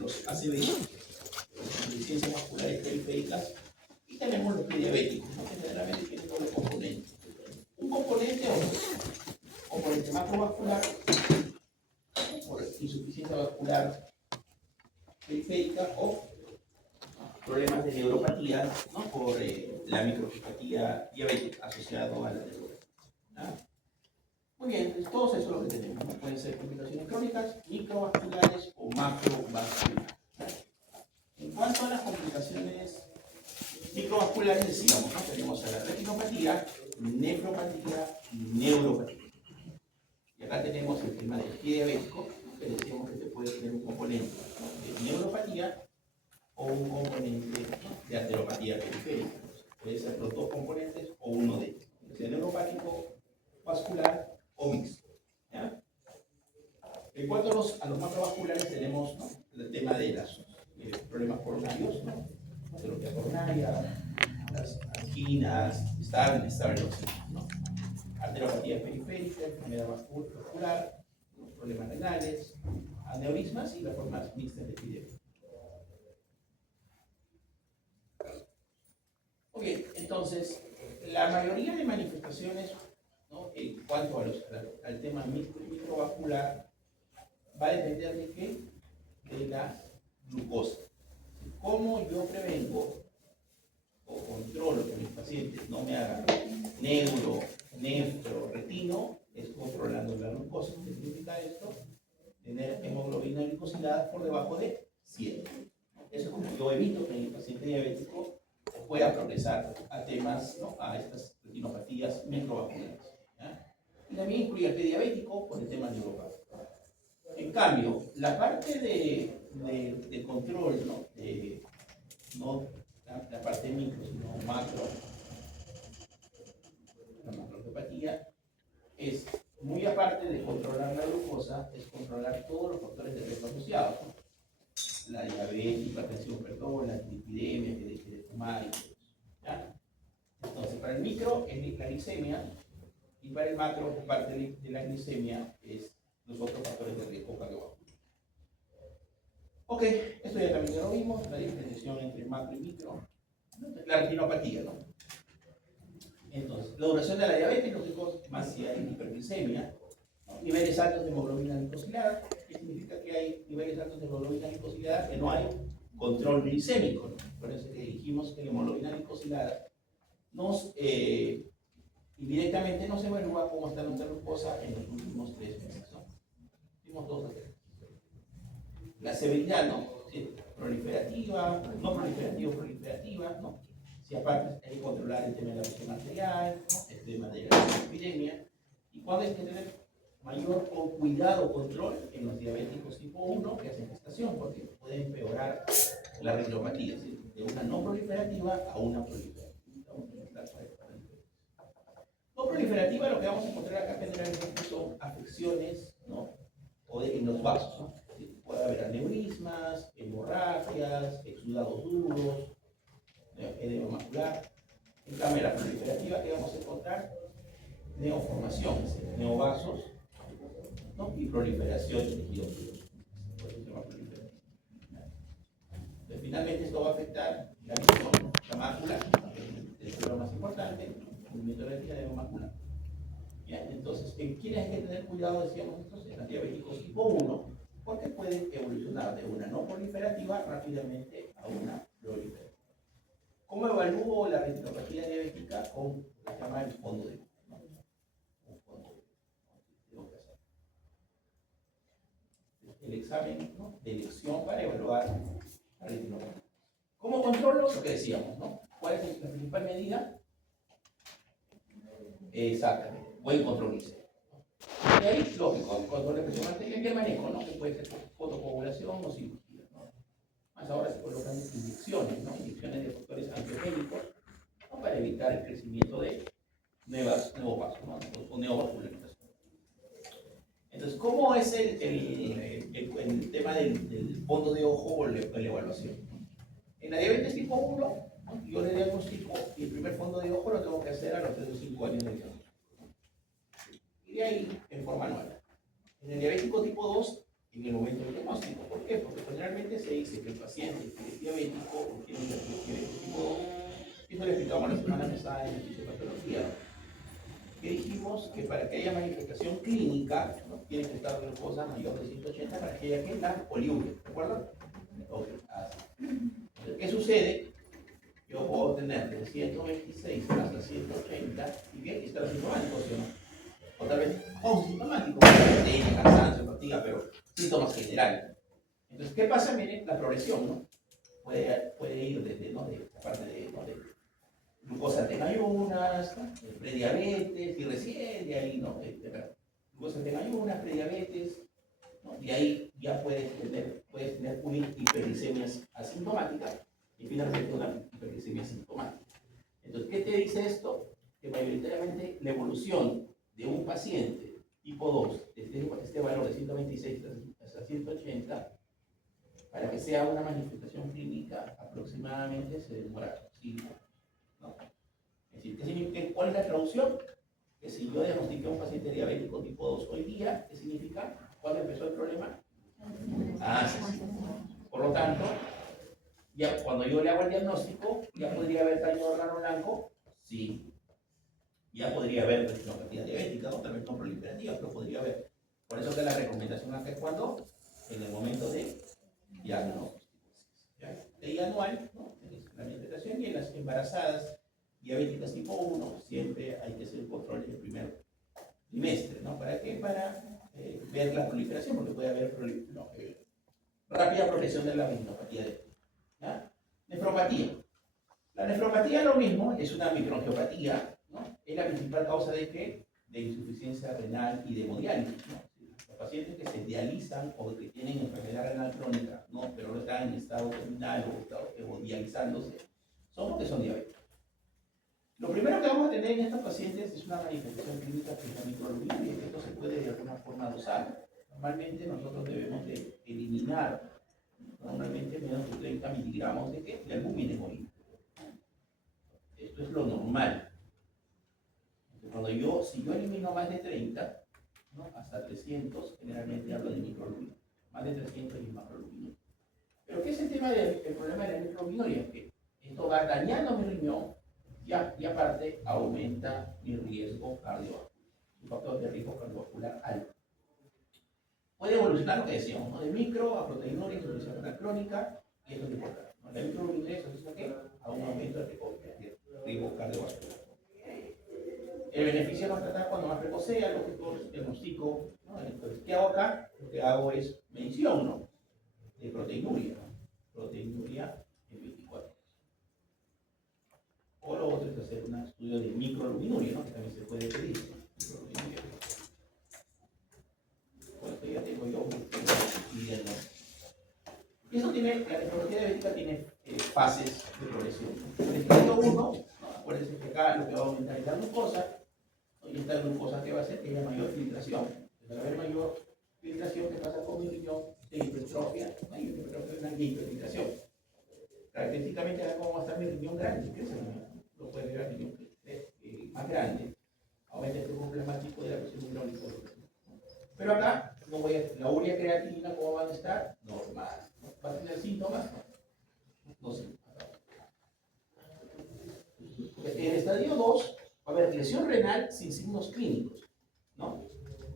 los ACVI, insuficiencias vasculares periféricas, y tenemos los prediabéticos, ¿no? Que generalmente tienen doble componente. Un componente o componente macrovascular, por insuficiencia vascular periférica o problemas de neuropatía, ¿no? Por la micropatía diabética asociada a la neuropatía. ¿Ah? Muy bien, entonces todos eso es lo que tenemos, ¿no? Pueden ser complicaciones crónicas, microvasculares o macrovasculares. En cuanto a las complicaciones microvasculares, decíamos, ¿no? Tenemos a la retinopatía, nefropatía y neuropatía. Y acá tenemos el tema del pie diabético, que decíamos que puede tener un componente, ¿no? De neuropatía o un componente, ¿no? De ateropatía periférica. Puede ser los dos componentes o uno de ellos, que sea neuropático, vascular o mixto. ¿Ya? En cuanto a los macrovasculares, tenemos, ¿no? El tema de los problemas coronarios, ¿no? Ateropatía coronaria, las anginas, estabelosis, ¿no? Arteriopatía periférica, enfermedad vascular, los problemas renales, aneurismas y las formas mixtas de epidemia. Ok, entonces, la mayoría de manifestaciones, ¿no? En cuanto al tema microvascular, va a depender de qué? De la glucosa. ¿Cómo yo prevengo o controlo que mis pacientes no me hagan nefro, retino? Es controlando la glucosa. ¿Qué significa esto? Tener hemoglobina glicosilada por debajo de 100. Eso es como yo evito que mi paciente diabético pueda progresar a temas, ¿no? A estas retinopatías microvasculares. ¿Ya? Y también incluye al diabético por el tema neuropático. En cambio, la parte de control, ¿no? No la parte micro, sino macro, la macrocepatía, es muy aparte de controlar la glucosa, es controlar todos los factores de riesgo asociados, ¿no? La diabetes, hipertensión, perdón, la epidemia, que deje de fumar y todo eso. ¿Ya? Entonces, para el micro es la glicemia y para el macro, parte de la glicemia, es los otros factores de riesgo cardiovascular. Ok, esto ya también lo vimos, la diferenciación entre macro y micro, la retinopatía, ¿no? Entonces, la duración de la diabetes, lógico, más si hay hiperglicemia, ¿no? Niveles altos de hemoglobina glicosilada, que significa que hay niveles altos de hemoglobina glicosilada, que no hay control glicémico, ¿no? Por eso que dijimos que la hemoglobina glicosilada nos indirectamente nos evalúa cómo está nuestra glucosa en los últimos 3 meses, ¿no? Últimos 2 a 3. La severidad, ¿no? ¿Sí? Proliferativa, no proliferativa, ¿no? Si aparte hay que controlar el tema de la presión arterial, ¿no? El tema de la epidemia, y cuando hay que tener mayor o cuidado control en los diabéticos tipo 1 que hacen gestación, porque puede empeorar la retinopatía, ¿sí? De una no proliferativa a una proliferativa. No proliferativa, lo que vamos a encontrar acá generalmente son afecciones, ¿no? O en los vasos, ¿no? ¿Sí? Puede haber aneurismas, hemorragias, exudados duros, edema macular. En cambio, la proliferativa que vamos a encontrar, neoformación, es decir, neovasos, ¿no? Y proliferación de tejidos duros. Por eso se llama proliferativa. Entonces, finalmente esto va a afectar la visión, ¿no? La mácula, que es lo más importante, el movimiento de la edema macular. ¿Ya? Entonces, ¿en quiénes hay que tener cuidado? Decíamos nosotros, en los diabéticos tipo 1, porque pueden evolucionar de una no proliferativa rápidamente a una proliferativa. ¿Cómo evalúo la retinopatía diabética? Con lo que se llama el fondo de ojo, ¿no? Un fondo de ojo. El examen, ¿no? De elección para evaluar la retinopatía. ¿Cómo controlo? Lo que decíamos, ¿no? ¿Cuál es la principal medida? Exactamente, buen control glicémico. Y ahí, lógico, control de presión arterial y el manejo, ¿no? Que puede ser fotocoagulación o cirugía, ¿no? Más ahora se colocan inyecciones, ¿no? Inyecciones de factores angiogénicos, ¿no? Para evitar el crecimiento de nuevos vasos, ¿no? O neovascularización. Entonces, ¿cómo es el tema del fondo de ojo o la evaluación? En la diabetes tipo 1, ¿no? Yo le diagnostico y el primer fondo de ojo lo tengo que hacer a los 3 o 5 años de diagnóstico. Y de ahí, en forma anual. En el diabético tipo 2, en el momento del diagnóstico. ¿Por qué? Porque con generalmente se dice que el paciente que es diabético o tiene un diabetes tipo 2, eso lo explicamos la semana pasada en la fisiopatología, que dijimos que para que haya manifestación clínica, ¿no?, tiene que estar glucosa mayor de 180 para que haya que la poliuria, ¿de acuerdo? Okay. Entonces, ¿qué sucede? Yo puedo tener de 126 hasta 180 y bien, estar sintomático, ¿sí o no? O tal vez sintomático, cansancio, fatiga, pero síntomas generales. Entonces, ¿qué pasa? Miren, la progresión, ¿no? Puede ir desde, ¿no?, de la parte de, ¿no?, de glucosa en ayunas, ¿no?, prediabetes, y recién de ahí, ¿no?, glucosa en ayunas, prediabetes, ¿no?, y ahí ya puedes tener una hiperglicemia asintomática y finalmente una hiperglicemia sintomática. Entonces, ¿qué te dice esto? Que mayoritariamente la evolución de un paciente tipo 2, este valor de 126 hasta 180, para que sea una manifestación clínica, aproximadamente se demora 5, ¿no? Es decir, ¿cuál es la traducción? Que si yo diagnostiqué a un paciente diabético tipo 2 hoy día, ¿qué significa? ¿Cuándo empezó el problema? Sí. Por lo tanto, ya cuando yo le hago el diagnóstico, ¿ya podría haber daño de órgano blanco? Sí. Ya podría haber retinopatía diabética, o también con proliferativa, pero podría haber. Por eso que la recomendación acá es cuando, en el momento de diagnóstico. Ley anual, ¿no?, la alimentación, y en las embarazadas diabéticas tipo 1 siempre hay que hacer control en el primer trimestre, ¿no? ¿Para qué? Para ver la proliferación, porque puede haber rápida progresión de la retinopatía diabética. Nefropatía. La nefropatía, lo mismo, es una microangiopatía, ¿no? Es la principal causa de ¿qué? De insuficiencia renal y de hemodiálisis, ¿no? Los pacientes que se dializan o que tienen enfermedad renal crónica, ¿no?, pero no están en estado terminal o estado hemodializándose, son porque son diabéticos. Lo primero que vamos a tener en estos pacientes es una manifestación clínica que es la microalbuminuria, y esto se puede de alguna forma dosar. Normalmente nosotros debemos de eliminar normalmente menos de 30 miligramos de ¿qué? De albúmina en orina. Esto es lo normal. Entonces, si yo elimino más de 30, ¿no?, hasta 300, generalmente hablo de microalbuminuria. Más de 300 es macroalbuminuria. Pero ¿qué es el problema de la microalbuminuria? Que esto va dañando mi riñón y aparte aumenta mi riesgo cardiovascular, un factor de riesgo cardiovascular alto. Puede evolucionar lo que decíamos, ¿no?, de micro a proteinuria, insuficiencia renal crónica, y eso es importante, ¿no? La microalbuminuria se asocia a un aumento de riesgo cardiovascular. El beneficio de tratar cuando más precoz sea, lógico, diagnóstico, ¿no? Entonces, ¿qué hago acá? Lo que hago es medición, ¿no?, de proteinuria, ¿no? Proteinuria en 24 horas. O lo otro es hacer un estudio de microalbuminuria, ¿no?, que también se puede pedir, ¿no? Microalbuminuria. Bueno, esto ya tengo yo pidiendo. Y eso tiene, la nefropatía diabética tiene fases de progresión. El estadio 1, ¿no?, acuérdense que acá lo que va a aumentar es la glucosa, ¿no?, y esta glucosa que va a hacer que haya mayor filtración. Entonces, al haber mayor filtración, ¿qué pasa con mi riñón? Se hipertrofia, ¿no? Y hipertrofia es una hiperfiltración. Característicamente, acá cómo va a estar mi riñón grande, crece el riñón, lo puede ver al riñón más grande, aumenta el flujo plasmático de la presión hidráulica. Pero acá, la urea creatinina, ¿cómo van a estar? Normal. ¿No? ¿Va a tener síntomas? No síntomas. En el estadio 2 va a haber lesión renal sin signos clínicos, ¿no?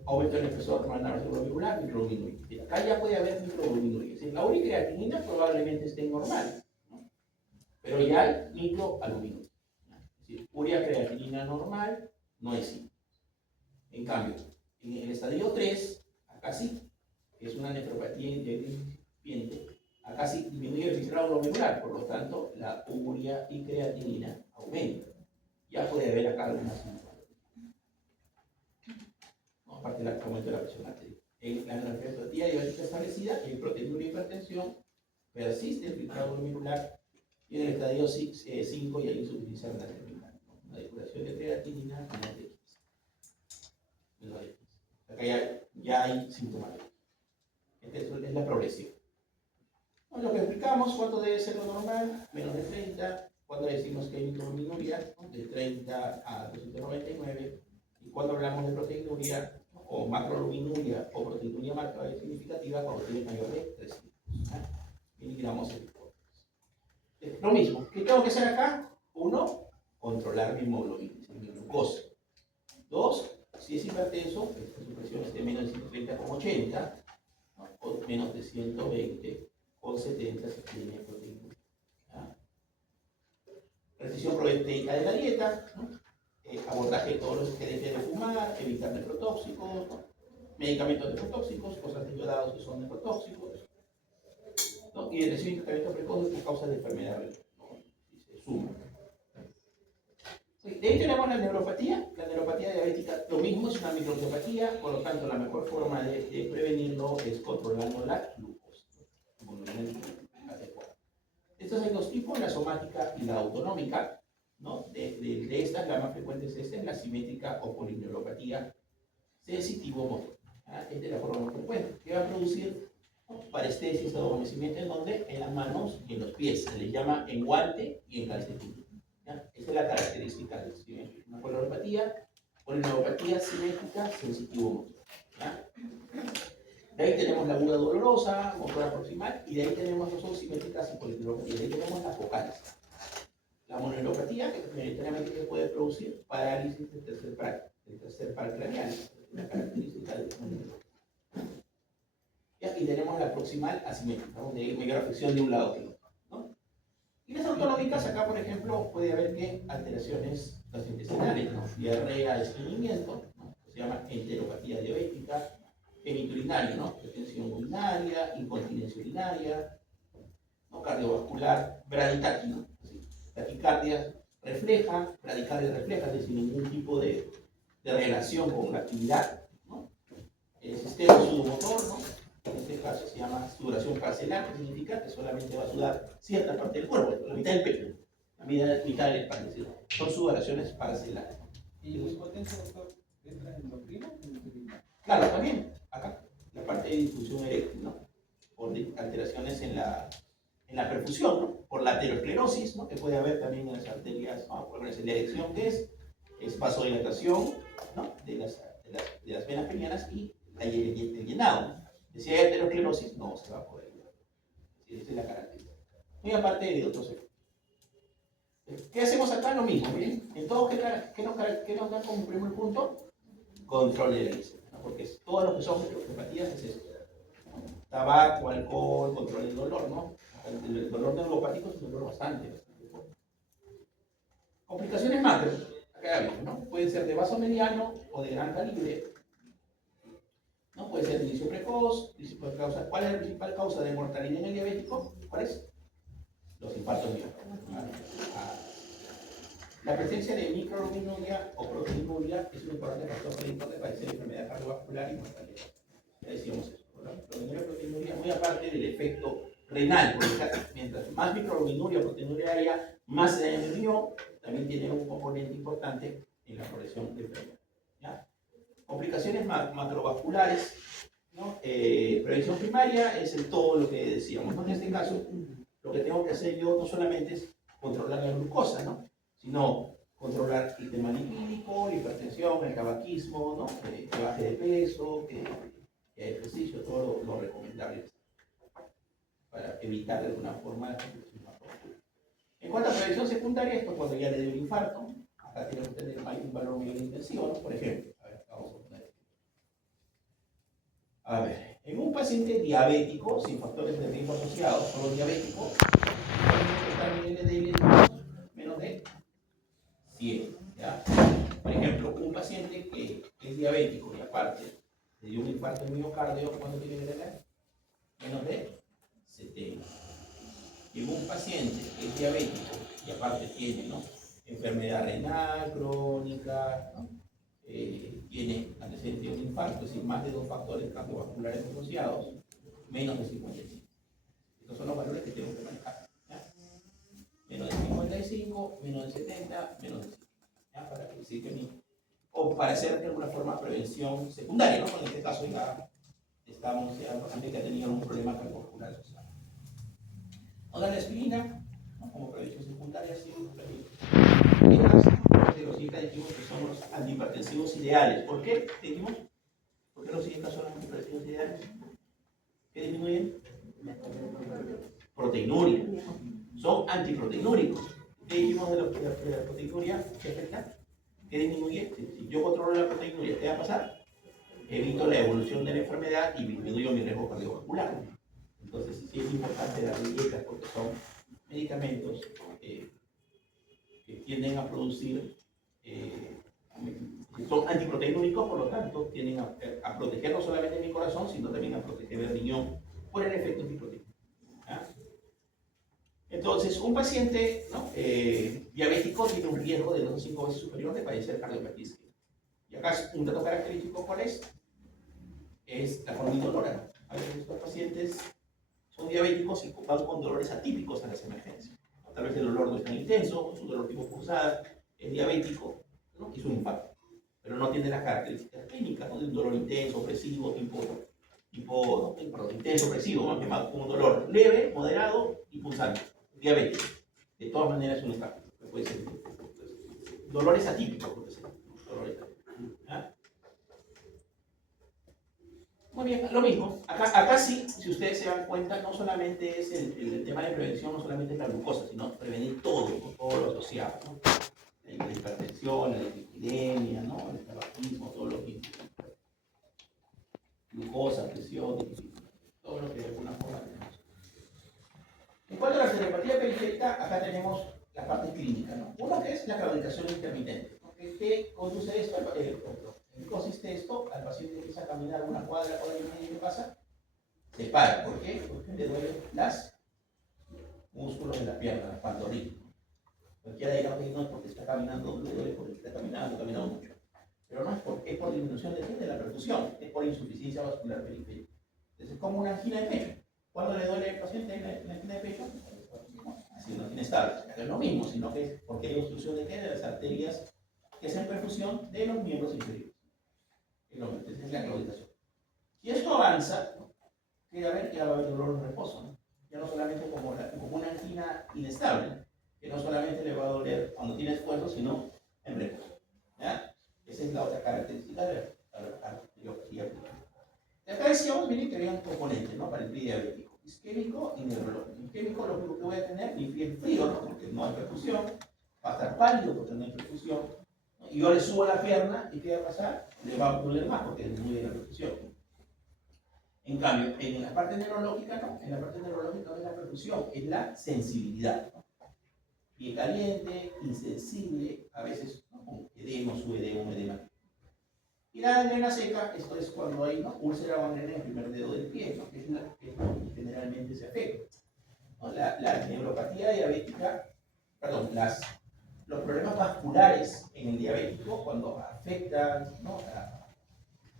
Aumento del espesor renal cerebrovascular, microalbuminuria. Acá ya puede haber microalbuminuria. Si la urea creatinina probablemente esté normal, ¿no?, pero ya hay microalbuminuria. Es decir, urea creatinina normal no es síntoma. En cambio, en el estadio 3, acá sí, que es una nefropatía incipiente, acá sí disminuye el filtrado glomerular, por lo tanto, la urea y creatinina aumenta. Ya puede haber acá algunas síntomas, ¿no?, aparte del aumento de la presión arterial. En la nefropatía diabética establecida, el proteinuria y hipertensión, persiste el filtrado glomerular, y en el estadio 5 ya hay insuficiencia renal terminal, ¿no?, una depuración de creatinina menor de 15. Acá ya hay sintomáticos. Esta es la progresión. Bueno, lo que explicamos, ¿cuánto debe ser lo normal? Menos de 30. Cuando decimos que hay microalbuminuria, ¿no?, de 30 a 299. Y cuando hablamos de proteinuria, ¿no?, o macroalbuminuria o proteinuria marcada significativa, cuando tiene mayor de 300. digamos, el hipótesis. Lo mismo, ¿qué tengo que hacer acá? Uno, controlar mi hemoglobina, mi glucosa. Dos, si es hipertenso, esta supresión es de menos de 130,80, ¿no? O menos de 120,70 si tiene proteína. Restricción proteica de la dieta, ¿no? Abordaje de todos los que dejen de fumar, evitar nefrotóxicos, ¿no? Medicamentos nefrotóxicos, cosas de iodados que son nefrotóxicos, ¿no? Y detección y tratamiento precoz de causas de enfermedades, ¿no? Si se suma. De ahí tenemos la neuropatía diabética, lo mismo, es una microangiopatía, por lo tanto la mejor forma de prevenirlo es controlando la glucosa, adecuada. Estos hay dos tipos, la somática y la autonómica, ¿no? De estas, la más frecuente es esta, la simétrica o polineuropatía sensitivo-motor. Esta es la forma más frecuente, que va a producir, ¿no?, parestesis o adormecimiento en donde, en las manos y en los pies, se le llama en guante y en calcetín. Esta es la característica del simétrico. Una polineuropatía simétrica sensitivo-motor. De ahí tenemos la aguda dolorosa, motora proximal, y de ahí tenemos no solo simétricas y polineuropatía, de ahí tenemos las focales. La mononeuropatía, que mayoritariamente puede producir parálisis del tercer par craneal, una característica de la mononeuropatía. Y tenemos la proximal asimétrica, donde hay mayor afección de un lado que del otro, ¿no? Y las autonómicas, acá por ejemplo, puede haber que alteraciones gastrointestinales, ¿no? Diarrea, estreñimiento, ¿no? Se llama enteropatía diabética, hemiturinario, ¿no? Retención urinaria, incontinencia urinaria, ¿no? Cardiovascular, braditáquino, ¿sí? Taquicardia refleja, bradicardia refleja, es decir, ningún tipo de relación con la actividad, ¿no? El sistema sudomotor, ¿no? En este caso se llama sudoración parcelar, que significa que solamente va a sudar cierta parte del cuerpo, la mitad del pecho, la mitad del espalda, es decir, son sudoraciones parcelares. ¿Y la impotencia, doctor, entra en endocrino o en veterinario? Claro, también, acá, la parte de disfunción eréctil, ¿no? Por alteraciones en la perfusión, ¿no? Por la aterosclerosis, ¿no? Que puede haber también en las arterias, ¿no? Por la erección, que es vasodilatación, ¿no? de las venas penianas y el llenado, ¿no? Si hay aterosclerosis, no se va a poder ayudar. Esa es la característica. Muy aparte de otros efectos. ¿Qué hacemos acá? Lo mismo, miren. En todo, ¿qué nos da como primer punto? Control de la glicemia, ¿no? Porque todo lo que son neuropatías es esto. Tabaco, alcohol, control del dolor, ¿no? El dolor neuropático es un dolor bastante fuerte. Complicaciones macro, acá vemos, ¿no? Pueden ser de vaso mediano o de gran calibre, ¿no? Puede ser de inicio precoz, principal causa. ¿Cuál es la principal causa de mortalidad en el diabético? ¿Cuál es? Los infartos miocardiales. La presencia de microalbuminuria o proteinuria es un importante factor clínico de padecer enfermedad cardiovascular y mortalidad. Ya decíamos eso, ¿verdad? Proteinuria, muy aparte del efecto renal, porque mientras más microalbuminuria o proteinuria haya, más se daña en el riñón, también tiene un componente importante en la progresión de enfermedad. ¿Ya? Complicaciones macrovasculares, ¿no? Prevención primaria es el todo lo que decíamos, ¿no? En este caso, lo que tengo que hacer yo no solamente es controlar la glucosa, ¿no? Sino controlar el tema lipídico, la hipertensión, el tabaquismo, ¿no? Que baje de peso, que ejercicio, todo lo recomendable para evitar de alguna forma la complicación macrovascular. En cuanto a prevención secundaria, esto cuando ya le dio el infarto, acá tenemos que tener un valor muy intensivo, ¿no? Por ejemplo, a ver, vamos a poner. A ver, en un paciente diabético, sin factores de riesgo asociados, solo diabético, está el LDL menos de 100, ¿ya? Por ejemplo, un paciente que es diabético y aparte le dio un infarto en miocardio, ¿cuánto tiene que tener? Menos de 70. Y un paciente que es diabético y aparte tiene, ¿no?, enfermedad renal crónica, ¿no?, tiene antecedentes de un infarto, es decir, más de 2 factores cardiovasculares asociados, menos de 55. Estos son los valores que tenemos que manejar, ¿ya? Menos de 55, menos de 70, menos de 100, ¿ya? Para que decir que o para hacer de alguna forma prevención secundaria, ¿no? En este caso ya estamos ya paciente que ha tenido algún problema cardiovascular asociado. Ahora la aspirina, ¿no?, como prevención secundaria, sí, y más de los siguientes dijimos que son los antihipertensivos ideales. ¿Por qué dijimos? ¿Por qué los siguientes son los antihipertensivos ideales? ¿Qué disminuyen? proteinúria, ¿no? Son antiproteinúricos. ¿Qué dijimos de la proteinuria? ¿Qué afecta? ¿Qué disminuye? Si yo controlo la proteinuria, ¿qué va a pasar? Evito la evolución de la enfermedad y disminuyo mi riesgo cardiovascular. Entonces, sí es importante darle dietas porque son medicamentos que tienden a producir, son antiproteinúricos, por lo tanto, tienden a proteger no solamente mi corazón, sino también a proteger el riñón por el efecto antiproteinúrico. ¿Ah? Entonces, un paciente, ¿no? Diabético tiene un riesgo de 2 a 5 veces superior de padecer cardiopatía isquémica. Y acá un dato característico, ¿cuál es? Es la forma indolora. A veces estos pacientes son diabéticos y van con dolores atípicos a las emergencias. Tal vez el dolor no es tan intenso, es un dolor tipo pulsada, es diabético, ¿no? Y es un infarto. Pero no tiene las características clínicas, ¿no? De un dolor intenso, opresivo, intenso, opresivo, más que más, con un dolor leve, moderado y pulsante. Diabético. De todas maneras es un infarto. Puede ser dolores atípicos, puede ser. Dolores atípicos. ¿Ah? Muy bien, lo mismo. Acá sí, si ustedes se dan cuenta, no solamente es el tema de prevención, no solamente es la glucosa, sino prevenir todo, ¿no? Todo lo asociado, ¿no? La hipertensión, la epidemia, ¿no? El tabaquismo, todo lo que glucosa, presión, todo lo que de alguna forma tenemos. En cuanto a la cardiopatía periférica, acá tenemos la parte clínica, ¿no? Uno que es la claudicación intermitente, ¿no? ¿Qué conduce esto? ¿En qué consiste esto? Al paciente empieza a caminar una cuadra y media, ¿qué pasa? Se para. ¿Por qué? Porque le duelen los músculos de la pierna, las pantorrillas. Cualquiera dirá que no es porque está caminando, le duele porque está caminando mucho. Pero no es por disminución de la perfusión, es por insuficiencia vascular periférica. Entonces es como una angina de pecho. ¿Cuándo le duele al paciente la angina de pecho? Si no tiene estable. Es lo mismo, sino que es porque hay obstrucción de las arterias que hacen perfusión de los miembros inferiores. Esa es la claudicación. Si esto avanza, quiere ver que ya va a haber dolor en reposo, ¿no? Ya no solamente como una angina inestable, que no solamente le va a doler cuando tiene esfuerzo, sino en reposo. ¿Ya? Esa es la otra característica de la cardiopatía periférica. Y acá decíamos, miren, que había un componente, ¿no? Para el diabético, isquémico y neurológico. Isquémico, lo único que voy a tener, mi piel frío, ¿no? Porque no hay perfusión, va a estar pálido porque no hay perfusión, ¿no? Y yo le subo la pierna, ¿y qué va a pasar? Le va a doler más porque disminuye la perfusión. En cambio, en la parte neurológica no, en la parte neurológica no es la perfusión, es la sensibilidad, ¿no? Piel caliente, insensible, a veces, ¿no? Con edema, subedema. Y la gangrena seca, esto es cuando hay, ¿no? Úlcera o gangrena en el primer dedo del pie, ¿no? Que es lo que generalmente se afecta, ¿no? La neuropatía diabética, perdón, los problemas vasculares en el diabético, cuando afectan, ¿no?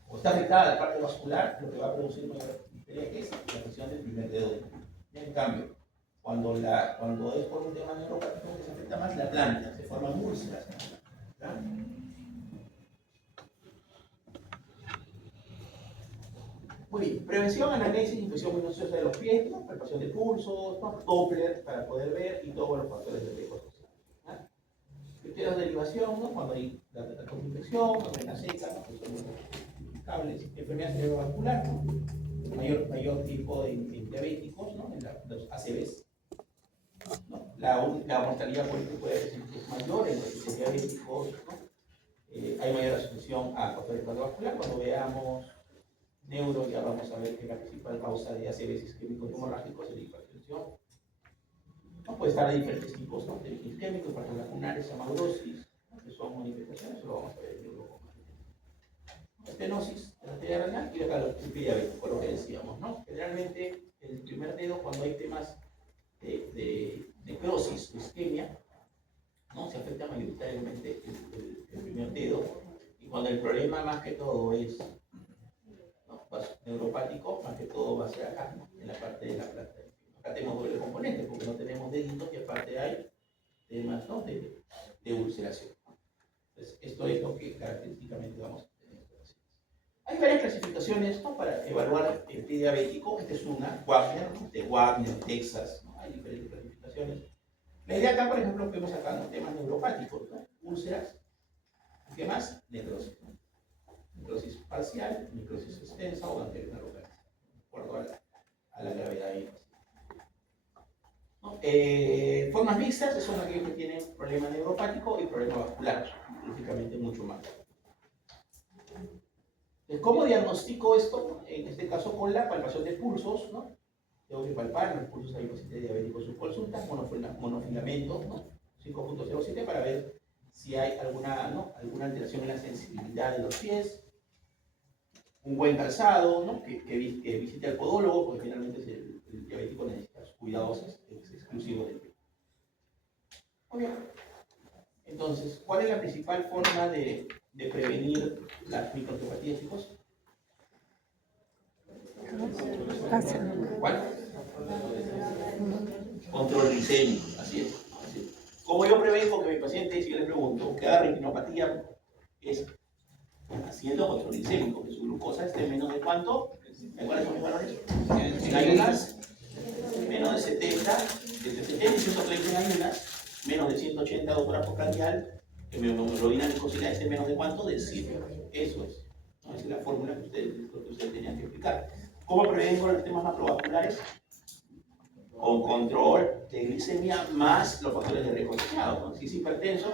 O está afectada la parte vascular, lo que va a producir mayor es la afección del primer dedo del pie. En cambio, cuando es por un tema neuropático que se afecta más la planta, se forman úlceras. ¿Verdad? Muy bien, prevención, análisis, infección minuciosa de los pies, ¿no? Palpación de pulsos, ¿no? Doppler para poder ver y todos los factores de riesgo social. Criterios de derivación, ¿no? Cuando hay la infección, gangrena seca, ¿no? Que son cables, enfermedad cerebrovascular, ¿no? Mayor tipo de diabéticos, ¿no? Los ACVs, ¿no? La mortalidad por esto puede ser mayor en los diabéticos, ¿no? Hay mayor asociación a factores cardiovasculares. Cuando veamos neuro, ya vamos a ver que la principal causa de ACVs isquémicos y hemorrágicos es la hipertensión. ¿No? Puede estar de diferentes tipos, ¿no? De isquémicos, paralacunares, amaurosis, ¿no? Que son manifestaciones, eso lo vamos a ver en neuro. Estenosis de la arteria renal y acá el pie diabético, lo que decíamos, ¿no? Generalmente el primer dedo, cuando hay temas de necrosis o isquemia, ¿no? Se afecta mayoritariamente el primer dedo, y cuando el problema más que todo es, ¿no? Neuropático, más que todo va a ser acá, ¿no? En la parte de la planta. Acá tenemos doble componente porque no tenemos deditos y aparte hay temas, ¿no? de ulceración. Entonces, esto es lo que característicamente vamos a tener. Hay varias clasificaciones, ¿no? Para evaluar el pie diabético. Esta es una, Wagner, ¿no? De Wagner, Texas, ¿no? Hay diferentes clasificaciones. La idea acá, por ejemplo, que vemos acá, ¿no? Temas neuropáticos, ¿no? Úlceras, ¿qué más? Necrosis, ¿no? Necrosis parcial, necrosis extensa o gangrena local, de acuerdo a la gravedad ahí. Formas mixtas son aquellos que tienen problema neuropático y problema vascular, lógicamente mucho más. ¿Cómo diagnostico esto? En este caso con la palpación de pulsos, ¿no? Tengo que palpar los pulsos del paciente diabético en su consulta, monofilamento, ¿no? 5.07 para ver si hay alguna alteración en la sensibilidad de los pies. Un buen calzado, ¿no? que visite al podólogo, porque finalmente el diabético necesita cuidados exclusivos del pie. Muy bien. Entonces, ¿cuál es la principal forma de prevenir las microcefatías, chicos? ¿Cuál? Control glicémico, así es. ¿Cómo yo prevengo que mi paciente, si yo le pregunto, que haga retinopatía, es haciendo control glicémico, que su glucosa esté menos de cuánto? ¿Cuáles son mis valores? En ayunas, menos de 70, entre 70 y 130 en ayunas, menos de 180 2 por que mi hemoglobina glicosídea esté menos de cuánto? De 100. Eso es. ¿No? Esa es la fórmula que ustedes tenían que explicar. ¿Cómo prevengo los temas macrovasculares? Con control de glicemia más los factores de riesgo asociados, ¿no? Si es hipertenso,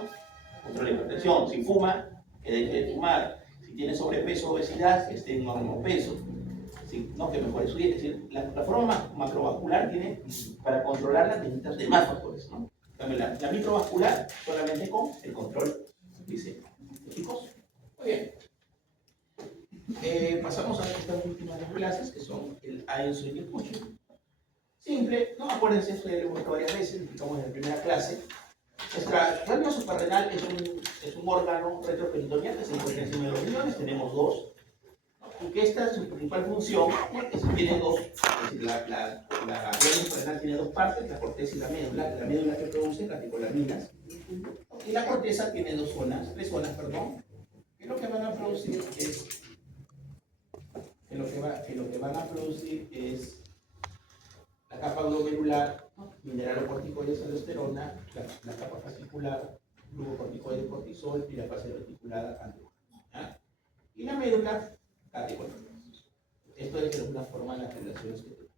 control de hipertensión. Si fuma, que deje de fumar. Si tiene sobrepeso o obesidad, que esté en normopeso. Si, no, que mejore su dieta. Es decir, la forma macrovascular tiene, para controlarla, necesitas de más factores, ¿no? La microvascular solamente con el control glicémico. ¿Chicos? Muy bien. Pasamos a estas últimas dos clases, que son el Einstein y el Cushing. Simple, ¿no? Acuérdense, esto ya lo hemos visto varias veces, lo explicamos en la primera clase. Nuestra glándula suprarrenal es un órgano retroperitoneal que se encuentra encima de los riñones, tenemos dos. ¿No? Y que esta, su principal función, tiene dos, es decir, la glándula suprarrenal tiene dos partes, la corteza y la médula que produce catecolaminas, y la corteza tiene tres zonas, perdón, que lo que van a producir es la capa glomerular, mineralocorticoides, aldosterona, la capa fascicular, glucocorticoides, cortisol y la fase reticulada andrógena. Y la médula, catecolaminas. Esto es de alguna forma las relaciones que tenemos.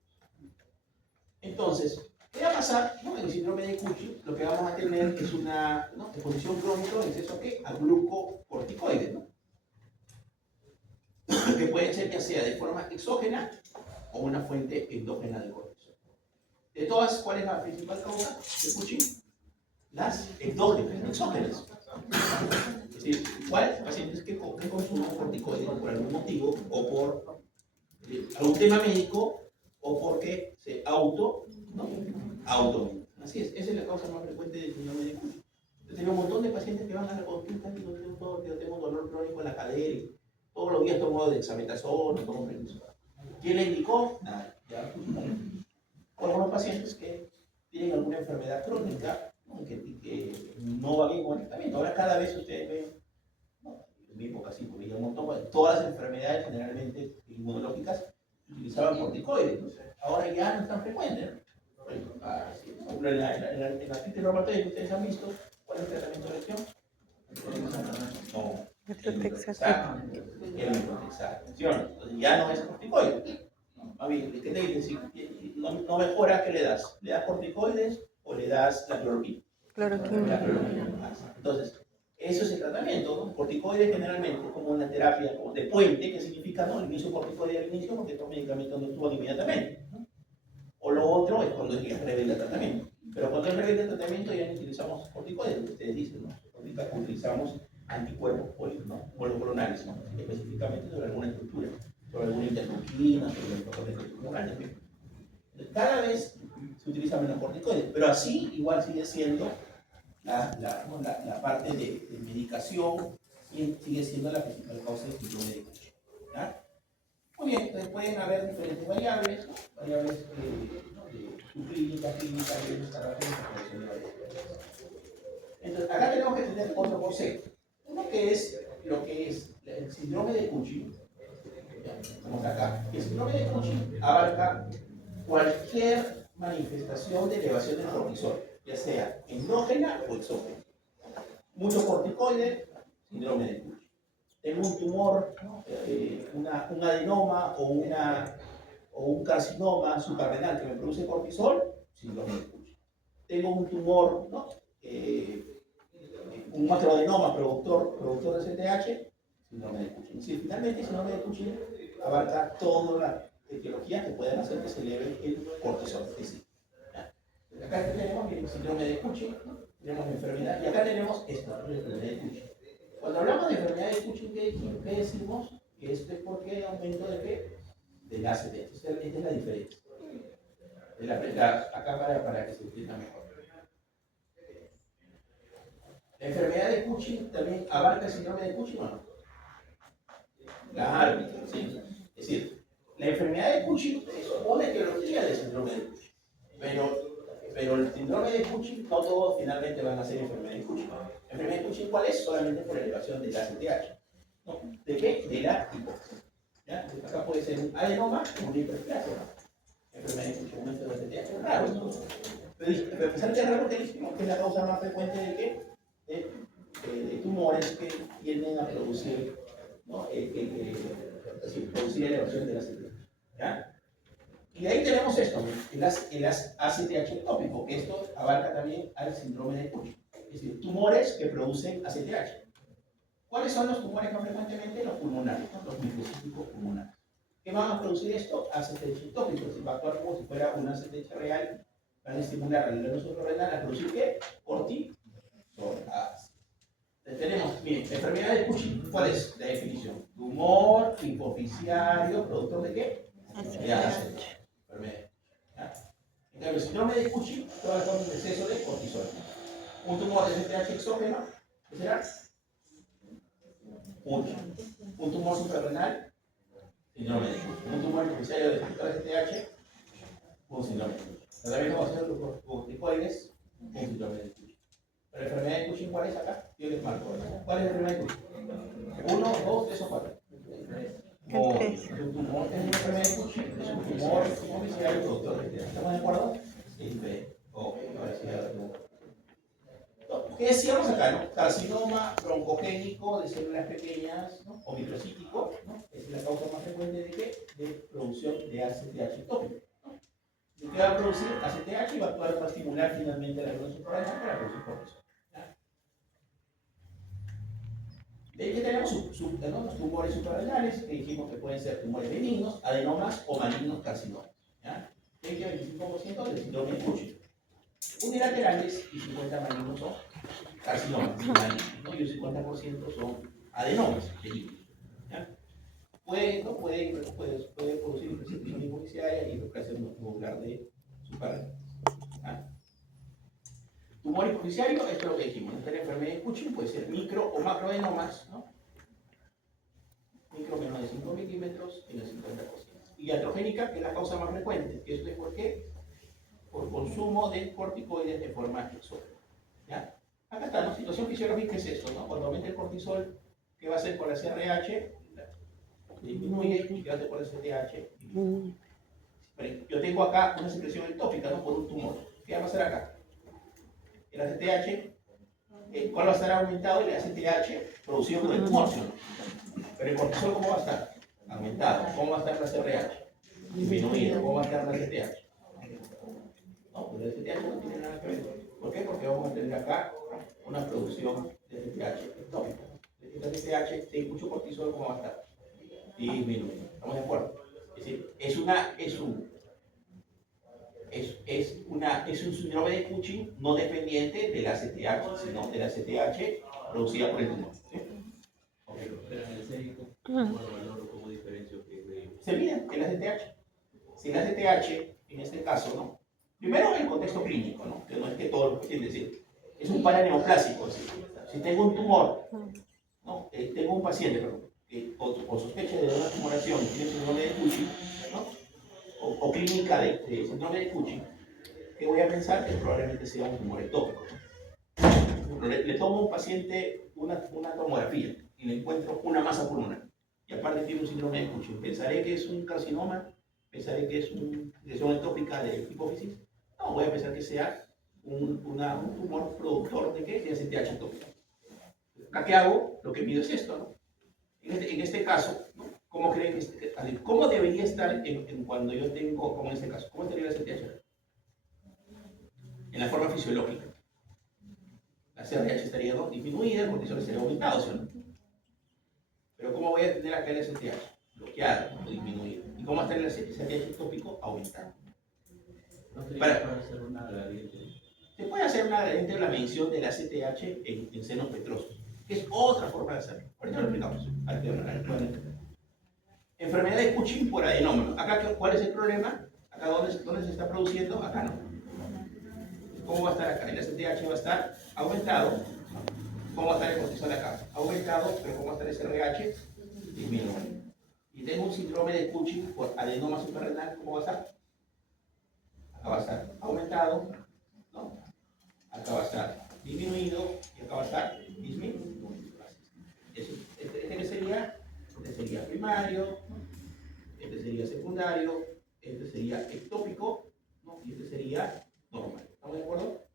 Entonces, ¿qué va a pasar? ¿No? En el síndrome de Cushing, lo que vamos a tener es una exposición crónica de exceso a glucocorticoides, ¿no? Que puede ser ya sea de forma exógena o una fuente endógena de cortisol. De todas, ¿cuál es la principal causa de Cushing? Las endógenas, exógenas. Es decir, ¿cuáles pacientes que consumen corticoides por algún motivo o por algún tema médico o porque se automedican? Así es, esa es la causa más frecuente del síndrome de Cushing. Tengo un montón de pacientes que van a la consulta y yo tengo dolor crónico en la cadera y todos los días tomo dexametasona, tomo prednisona. ¿Quién le indicó? Nada. Ya. O algunos pacientes que tienen alguna enfermedad crónica, ¿no? que no va bien con el tratamiento. Ahora cada vez ustedes ven, ¿no? En mi época sí, porque ya un montón, todas las enfermedades generalmente inmunológicas utilizaban corticoides. ¿No? Ahora ya no es tan frecuente, ¿no? Por ejemplo, en la artritis reumatoide que ustedes han visto, ¿cuál es el tratamiento de elección? No. El metotrexato. Entonces ya no es corticoide. ¿Qué te dicen? Si no mejora, ¿qué le das? ¿Le das corticoides o le das la cloroquina? Cloroquina. Entonces, eso es el tratamiento, ¿no? Corticoides generalmente como una terapia como de puente, que significa, ¿no? El inicio corticoide al inicio porque estos medicamentos no actúan inmediatamente, ¿no? O lo otro es cuando es rebelde el tratamiento. Pero cuando es rebelde el tratamiento ya no utilizamos corticoides, lo que ustedes dicen, ¿no? Ahorita utilizamos anticuerpos monoclonales, ¿no? Específicamente sobre alguna estructura, sobre alguna interleuquina, sobre el protocolo tumoral, en fin. Cada vez se utiliza menos corticoides, pero así igual sigue siendo la parte de medicación y sigue siendo la principal causa del síndrome de Cushing. Muy bien, entonces pueden haber diferentes variables, ¿no? Variables de su clínica, de entonces, acá tenemos que tener otro concepto. Uno que es lo que es el síndrome de Cushing. Vamos acá. El síndrome de Cushing abarca cualquier manifestación de elevación del cortisol, ya sea endógena o exógena. Muchos corticoides, síndrome de Cushing. Tengo un tumor, un adenoma o un carcinoma suprarrenal que me produce cortisol, síndrome de Cushing. tengo un tumor, ¿no? Un macroadenoma productor de CTH, síndrome de Cushing. Es decir, finalmente el síndrome de Cushing abarca toda la etiología que pueden hacer que se eleve el cortisol. Es decir, ¿ya? Acá tenemos el síndrome de Cushing, ¿no? Tenemos la enfermedad, y acá tenemos esto, la enfermedad de Cushing. Cuando hablamos de enfermedad de Cushing, ¿qué decimos? Que esto es porque aumento de qué? Del ACTH. Esta es la diferencia. Acá para que se entienda mejor. La enfermedad de Cushing también abarca el síndrome de Cushing, ¿o no? Claro, sí. Es decir, la enfermedad de Cushing es una etiología del síndrome de Cushing. Pero el síndrome de Cushing, no todos finalmente van a ser enfermedad de Cushing. La enfermedad de Cushing, ¿cuál es? Solamente por elevación de la ACTH. ¿No? ¿De qué? De la hipófisis. ¿Ya? Acá puede ser un adenoma o una hiperplasia. Enfermedad de Cushing, aumento de la ACTH. Es raro esto. Pero a pesar de que es raro, que es la causa más frecuente de qué? De tumores que tienden a producir, ¿no? Producir elevación de la ACTH. ¿Ya? Y de ahí tenemos esto, el ACTH tópico, que esto abarca también al síndrome de Cushing. Es decir, tumores que producen ACTH. ¿Cuáles son los tumores más frecuentemente? Los pulmonares, ¿no? Los microcíclicos pulmonares. ¿Qué van a producir esto? ACTH tópico. Si va a actuar como si fuera un ACTH real, van a estimular al nervio suprarrenal a producir ¿qué? Cortisol. Tenemos, miren, la enfermedad de Cushing, ¿cuál es la definición? Tumor hipofisiario, ¿productor de qué? De ACTH. Enfermedad. ¿Ya? En cambio, el síndrome de Cushing, todas las de exceso de cortisol. Un tumor de CTH exógeno, ¿qué será? Un tumor suprarrenal, síndrome de Cushing. Un tumor hipofisiario de CTH, un síndrome de Cushing. Tratamiento con ácidos glucocorticoides, un síndrome de Cushing. Pero la enfermedad de Cushing, ¿cuál es acá? Yo les marco. ¿Cuál es la enfermedad de Cushing? 1, 2, 3 o 4. No, es un tumor, es una enfermedad de Cushing, es un tumor hipofisiario productor de CTH. ¿Estamos de acuerdo? Sí, ok, ahora sí, ¿qué decíamos acá, no? Carcinoma broncogénico de células pequeñas, ¿no? O microcítico, ¿no? Es la causa más frecuente de qué? De producción de ACTH tópico, ¿no? ¿De qué va a producir ACTH? Y va a actuar para estimular finalmente la glóndula suprarrenal para producir cortisol. De ahí tenemos ¿no? Los tumores suprarrenales, que dijimos que pueden ser tumores benignos, adenomas o malignos carcinomas. ¿Ya? 20-25% del síndrome de Cushing. Unilaterales y 50 malignos son carcinomas, ¿no? Y el 50% son adenomas benignos. ¿Ya? Puede producir infección inmunitaria y hiperplasia nuclear de suprarrenal. ¿Ya? Tumor hipofisiario, esto es lo que dijimos. Esta enfermedad de Cushing puede ser micro o macroadenomas, ¿no? Micro menos de 5 milímetros en el 50%. Y iatrogénica, que es la causa más frecuente. ¿Esto es por qué? Por consumo de corticoides de forma exógena. ¿Ya? Acá está, ¿no? Situación fisiológica es esto, ¿no? Cuando aumenta el cortisol, ¿qué va a hacer por la CRH? Disminuye, y ¿qué hace por el CTH? Yo tengo acá una secreción ectópica, ¿no? Por un tumor. ¿Qué va a pasar acá? El ACTH, ¿cuál va a estar aumentado? El ACTH producido por el tumor, ¿no? Pero el cortisol, ¿cómo va a estar? Aumentado. ¿Cómo va a estar la CRH? Disminuido. ¿Cómo va a estar la CTH? No, pues el CTH no tiene nada que ver. ¿Por qué? Porque vamos a tener acá una producción de CTH ectópica. El CTH tiene mucho cortisol, ¿cómo va a estar? Disminuido. ¿Estamos de acuerdo? Es decir, es un síndrome de Cushing no dependiente de la CTH, sino de la CTH producida por el tumor. ¿Sí? Okay. Pero en el sénico, ¿cómo lo valoro? ¿Cómo diferencio que Se mide el ACTH. Si el ACTH, en este caso, ¿no? Primero el contexto clínico, ¿no? Que no es que todos los pacientes, es un paraneoplásico. Si tengo un tumor, ¿no? Tengo un paciente, perdón, que o sospecha de una tumoración y tiene síndrome de Cushing, ¿no? O clínica de síndrome de Cushing, que voy a pensar que probablemente sea un tumor ectópico. Le tomo a un paciente una tomografía y le encuentro una masa pulmonar. Y aparte tiene un síndrome de Cushing. ¿Pensaré que es un carcinoma? ¿Pensaré que es una lesión ectópica de hipófisis? No, voy a pensar que sea un tumor productor de qué? De ACTH ectópica. Acá, ¿qué hago? Lo que pido es esto, ¿no? En este caso, ¿no? ¿Cómo creen cómo debería estar cuando yo tengo, como en este caso, cómo estaría la ACTH? en la forma fisiológica. La CRH estaría disminuida, el cortisol estaría aumentado, ¿sí o no? Pero ¿cómo voy a tener acá el STH? Bloqueado o disminuido. ¿Y cómo está el STH tópico? Aumentado. ¿No sería para hacer una gradiente? Se puede hacer una gradiente de la medición del ACTH en senos petrosos, que es otra forma de hacerlo. Ahorita lo explicamos. Enfermedad de Cushing por adenoma. Acá, ¿cuál es el problema? Acá, ¿dónde se está produciendo? Acá no. ¿Cómo va a estar acá? El STH va a estar aumentado. ¿Cómo va a estar el cortisol acá? Aumentado, pero ¿cómo va a estar el SRH? Disminuido. Y tengo un síndrome de Cushing por adenoma suprarrenal. ¿Cómo va a estar? Acá va a estar aumentado, ¿no? Acá va a estar disminuido y acá va a estar disminuido. Este sería primario, este sería secundario, este sería ectópico, ¿no? Y este sería normal. ¿Estamos de acuerdo?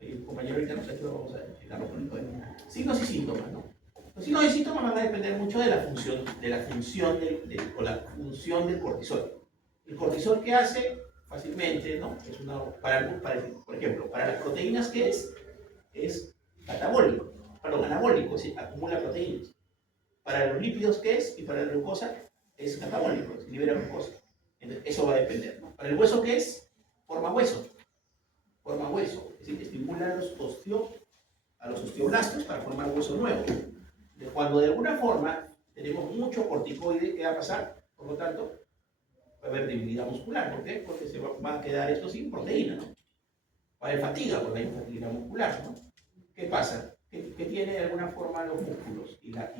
El compañero ahorita no sé qué lo vamos a explicarlo por el signos y síntomas, ¿no? Los signos y síntomas van a depender mucho de la función, o la función del cortisol. El cortisol, ¿qué hace? Fácilmente, ¿no? Es por ejemplo, para las proteínas, ¿qué es? Es catabólico, perdón, anabólico, es decir, acumula proteínas. Para los lípidos, ¿qué es? Y para la glucosa, es catabólico, se libera glucosa. Entonces, eso va a depender, ¿no? Para el hueso, ¿qué es? Forma hueso, es decir, estimula a los osteoblastos para formar hueso nuevo. Cuando de alguna forma tenemos mucho corticoide, ¿qué va a pasar? Por lo tanto, va a haber debilidad muscular. ¿Por qué? Porque se va a quedar esto sin proteína, ¿no? Va a haber fatiga, porque hay fatiga muscular, ¿no? ¿Qué pasa? ¿Qué tiene de alguna forma los músculos y la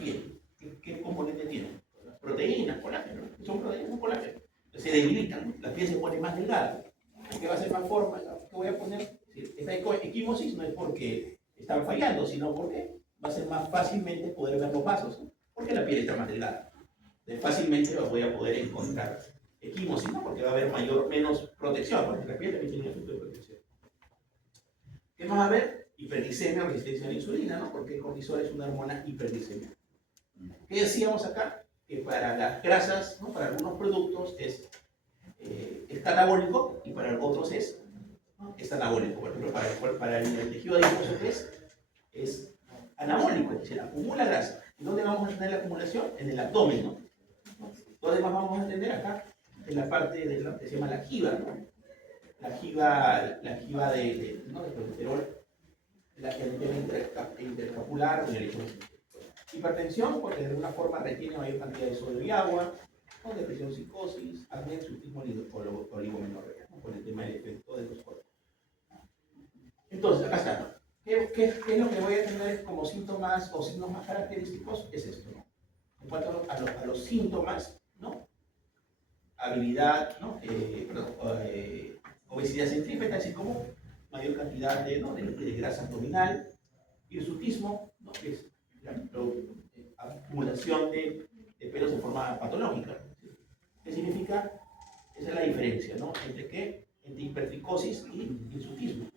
piel? ¿Qué componente tienen? Proteínas, colágeno, ¿no? Son proteínas, son colágeno. Se debilitan, ¿no? La piel se pone más delgada. ¿Qué va a ser más forma? ¿Qué voy a poner? Esta equimosis no es porque están fallando, sino porque va a ser más fácilmente poder ver los vasos, ¿no? Porque la piel está más delgada. Fácilmente voy a poder encontrar equimosis, ¿no? Porque va a haber menos protección, porque la piel también tiene un efecto de protección. ¿Qué más va a haber? Hiperglicemia o resistencia a la insulina, ¿no? Porque el cortisol es una hormona hiperglicemia. ¿Qué decíamos acá? Que para las grasas, ¿no? Para algunos productos es catabólico y para otros es anabólico. Por ejemplo, para el tejido adiposo es anabólico, es decir, acumula grasa. ¿Y dónde vamos a tener la acumulación? En el abdomen, ¿no? ¿Dónde más vamos a tener? Acá, en la parte de lo que se llama la jiba, ¿no? La jiba de colesterol, la intercapular o el hipertensión, porque de alguna forma retiene mayor cantidad de sodio y agua, con depresión, psicosis, acné, surtismo oligomenorrea, ¿no? Con el tema del efecto de los cuerpos. Entonces, acá está. ¿Qué es lo que voy a tener como síntomas o signos más característicos? Es esto, ¿no? En cuanto a los síntomas, ¿no? Habilidad, ¿no? Obesidad centrípeta, así como mayor cantidad de grasa abdominal, hirsutismo, ¿no? Que es la acumulación de pelos de forma patológica. ¿Qué significa? Esa es la diferencia, ¿no? Entre hipertricosis y hirsutismo.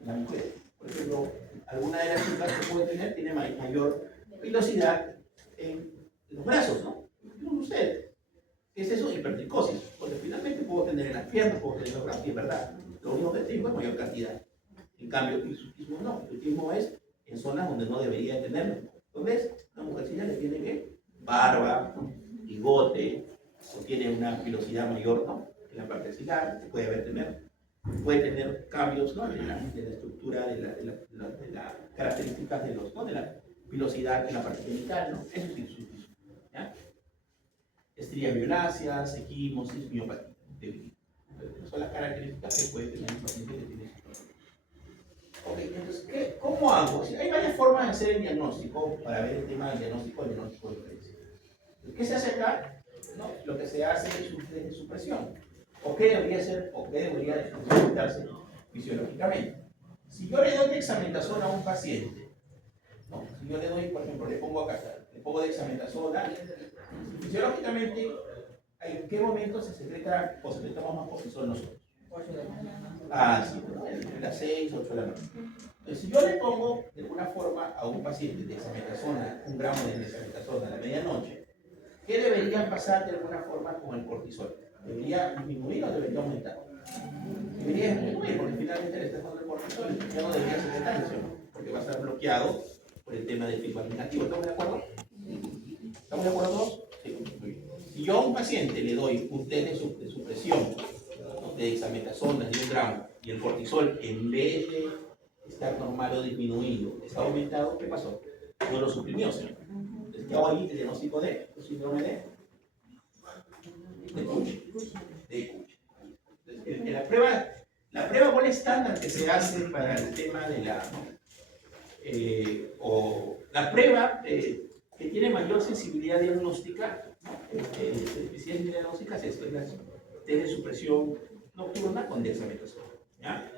En la mujer, por ejemplo, alguna de las chicas que puede tener tiene mayor velocidad en los brazos, ¿no? No sé. ¿Qué es eso? Hipertricosis. Porque finalmente puedo tener en las piernas, puedo tener en los brazos, y es verdad. Lo único que tengo es mayor cantidad. En cambio, el hirsutismo no. El hirsutismo es en zonas donde no debería tenerlo. Entonces, una mujercilla le tiene que barba, bigote, o tiene una pilosidad mayor, ¿no? En la parte axilar, puede tener cambios, ¿no? de la estructura, de las características de la pilosidad en la parte genital, ¿no? Eso es hirsutismo, ¿ya? Estrías violáceas, equimosis, miopatía. Esas son las características que puede tener el paciente que tiene esto. Ok, entonces, ¿cómo hago? O sea, hay varias formas de hacer el diagnóstico para ver el tema del diagnóstico de diferencia. ¿Qué se hace acá? ¿No? Lo que se hace es supresión. ¿O qué debería ser? ¿O qué debería necesitarse fisiológicamente? Si yo le doy dexametasona a un paciente, ¿no? Si yo le doy, por ejemplo, le pongo dexametasona, fisiológicamente, ¿en qué momento se secreta o secretamos más cortisol nosotros? 8 de la mañana. Ah, sí, entre las 6 y 8 de la noche. Entonces, si yo le pongo de alguna forma a un paciente dexametasona, 1 gramo de dexametasona a la medianoche, ¿qué debería pasar de alguna forma con el cortisol? ¿Debería disminuir o debería aumentar? debería disminuir, porque finalmente le estás dando el cortisol, ya no debería ser cáncer, porque va a estar bloqueado por el tema del feedback negativo. ¿Estamos de acuerdo? ¿Estamos de acuerdo todos? Sí, muy bien. Si yo a un paciente le doy un test de supresión de dexametasona de 1 gramo y el cortisol, en vez de estar normal o disminuido, está aumentado, ¿qué pasó? No lo suprimió, señor. Entonces, ¿qué hago allí? El diagnóstico de síndrome de Cushing. De Cushing. Entonces, la prueba gol estándar que se hace para el tema de o la prueba que tiene mayor sensibilidad diagnóstica, especialidad diagnóstica es esto, es la test de supresión nocturna con dexametasona. ¿Ya?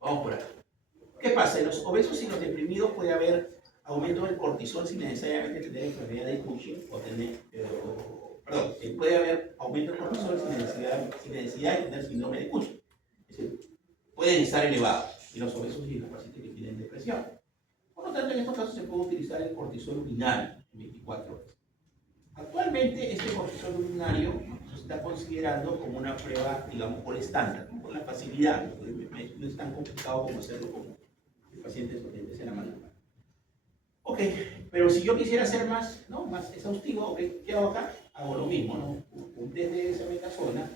Vamos por acá. ¿Qué pasa? En los obesos y los deprimidos puede haber aumento del cortisol sin necesariamente tener enfermedad de Cushing o tener, puede haber aumento del cortisol sin necesidad de tener síndrome de Cushing. Es decir, pueden estar elevados en los obesos y en los pacientes que tienen depresión. Por lo tanto, en estos casos se puede utilizar el cortisol urinario en 24 horas. Actualmente, este cortisol urinario se está considerando como una prueba, digamos, por estándar, por la facilidad. No es tan complicado como hacerlo con pacientes potentes en la mano. Ok, pero si yo quisiera ser más exhaustivo, okay, ¿qué hago acá? Hago lo mismo, ¿no? Un test de dexametasona,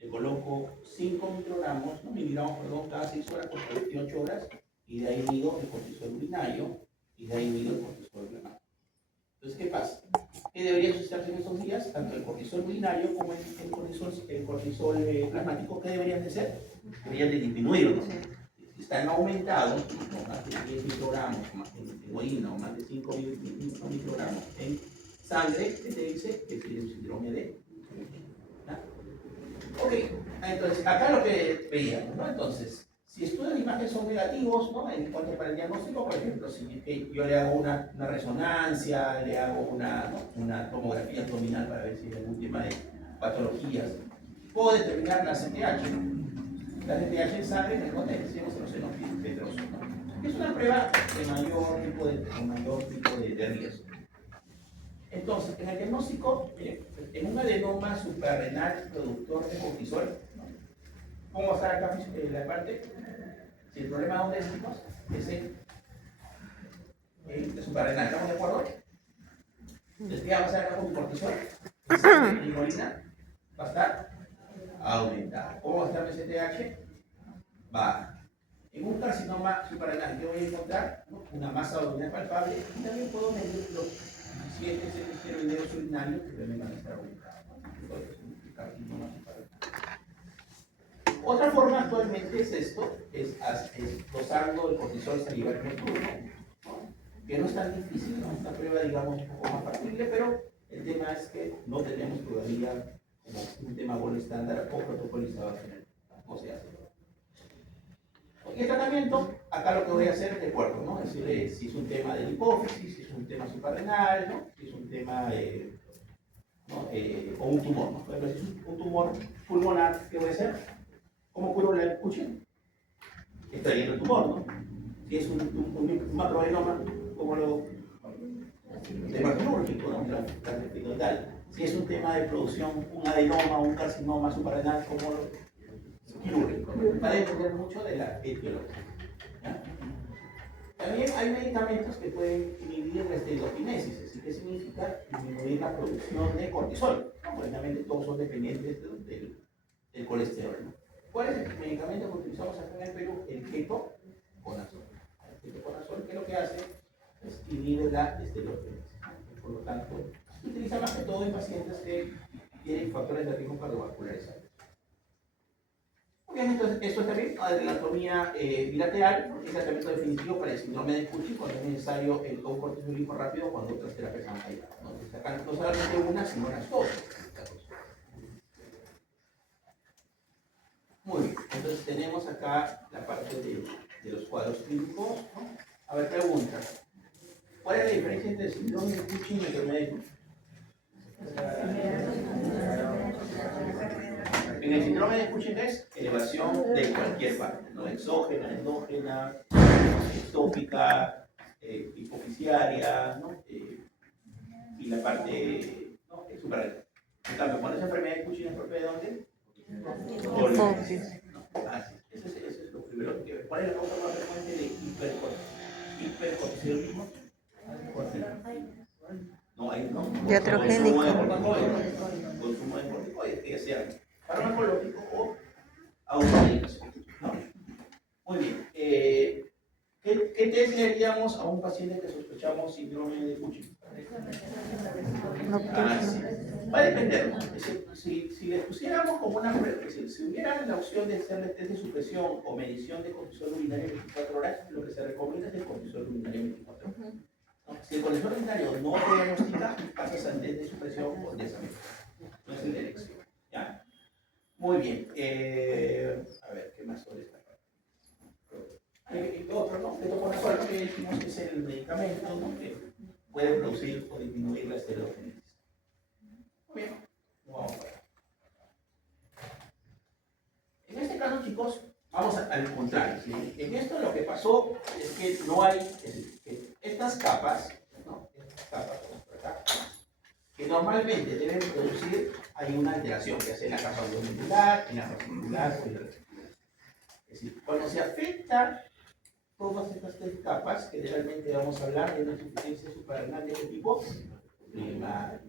le coloco 5 microgramos, miligramos, perdón, cada 6 horas por 48 horas, y de ahí mido el cortisol urinario, y de ahí mido el cortisol plasmático. Entonces, ¿qué pasa? ¿Qué debería usarse en estos días? Tanto el cortisol urinario como el cortisol plasmático, ¿qué deberían de ser? Deberían de disminuir, ¿no? Si están aumentados, ¿no? Más de 10 microgramos en heroína o más de 5 microgramos en sangre, ¿qué te dice? Que tiene un síndrome de... ¿no? Ok, entonces, acá lo que veíamos, ¿no? Entonces, si estudios de imagen son negativos, ¿no? En cuanto para el diagnóstico, por ejemplo, si yo le hago una resonancia, le hago una tomografía abdominal para ver si hay algún tema de patologías, puedo determinar la CTH, ¿no? La CTH en sangre en el decimos en los senos fibrosos, ¿no? Es una prueba de mayor tipo de riesgo. Entonces, en el diagnóstico, en un adenoma suprarrenal productor de cortisol, ¿no? ¿Cómo va a estar acá la parte? Si el problema dónde decimos es el suprarrenal, ¿estamos de acuerdo? Entonces, ¿qué va a pasar acá con mi cortisol? La hemoglobina va a estar aumentada. ¿Cómo va a estar mi CTH? Baja. En un carcinoma suprarrenal, ¿qué voy a encontrar? ¿No? Una masa abdominal palpable, y también puedo medir los 17 esteroideos urinarios que también van a estar aumentados. Otra forma actualmente es esto, es dosando el cortisol salivar nocturno, ¿no? Que no es tan difícil, ¿no? Una prueba, digamos, un poco más factible, pero el tema es que no tenemos todavía como un tema gol estándar o protocolizado a tener. No se hace. Y el tratamiento, acá lo que voy a hacer es de acuerdo, ¿no? Es decir, si es un tema de hipófisis, si es un tema suprarrenal, ¿no? Si es un tema o un tumor, ¿no? Por ejemplo, si es un tumor pulmonar, ¿qué voy a hacer? ¿Cómo curo la Cushing? Extrayendo el tumor, ¿no? Si es un macroadenoma, ¿cómo lo...? Tema quirúrgico, ¿no? Transepidontal. Si es un tema de producción, un adenoma o un carcinoma suprarrenal, ¿cómo lo...? Quirúrgico. Va a depender mucho de la etiología. ¿Ya? También hay medicamentos que pueden inhibir la esteroidokinesis, es decir, ¿qué significa? Disminuir la producción de cortisol. ¿No? Obviamente todos son dependientes del colesterol, ¿no? ¿Cuál es el medicamento que utilizamos acá en el Perú? El ketoconazol. El ketoconazol, que lo que hace es inhibir la esteroidokinesis. Por lo tanto, se utiliza más que todo en pacientes que tienen factores de riesgo cardiovasculares altos. Bien, entonces esto está bien, la anatomía bilateral, es el tratamiento definitivo para el síndrome de Cushing cuando es necesario el cortisolismo rápido cuando otras terapias han fallado. Entonces acá no solamente una, sino las dos. Muy bien, entonces tenemos acá la parte de los cuadros clínicos, ¿no? A ver, pregunta. ¿Cuál es la diferencia entre el síndrome de Cushing y el enfermedad de Cushing? En el síndrome de Cushing es elevación de cualquier parte, ¿no? Exógena, endógena, ectópica, hipofisiaria, ¿no? Y la parte suprarrenal. En cambio, cuando esa enfermedad de Cushing es propia de dónde? Hipofisis. Así es. Ese es lo primero que ver. ¿Cuál es la causa más frecuente de hipercortisolismo? No hay, no. Iatrogénico. Consumo de corticoides, que sea farmacológico o automedicación, ¿no? Muy bien. ¿Qué test le haríamos a un paciente que sospechamos síndrome de Cushing? Sí. Va a depender, ¿no? Si le pusiéramos como una prueba, si hubiera la opción de hacerle test de supresión o medición de cortisol urinario en 24 horas, lo que se recomienda es el cortisol urinario en 24 horas. ¿No? Si el cortisol urinario no te diagnostica, pasas al test de supresión o de examen. No es el de elección. ¿Ya? Muy bien. A ver, ¿qué más sobre esta parte? Otro, ¿no? Ketoconazol, que dijimos que es el medicamento, ¿no? Que puede producir o disminuir la esteroidogénesis. Muy bien. Vamos a ver. En este caso, chicos, vamos al contrario. ¿Sí? En esto lo que pasó es que no hay, es decir, que estas capas, ¿no? Estas capas, ¿verdad? Que normalmente deben producir, hay una alteración, que hace en la capa glomerular, en la fascicular o en la reticular. Es decir, cuando se afecta todas estas tres capas, generalmente vamos a hablar de una insuficiencia suprarrenal de qué tipo primaria.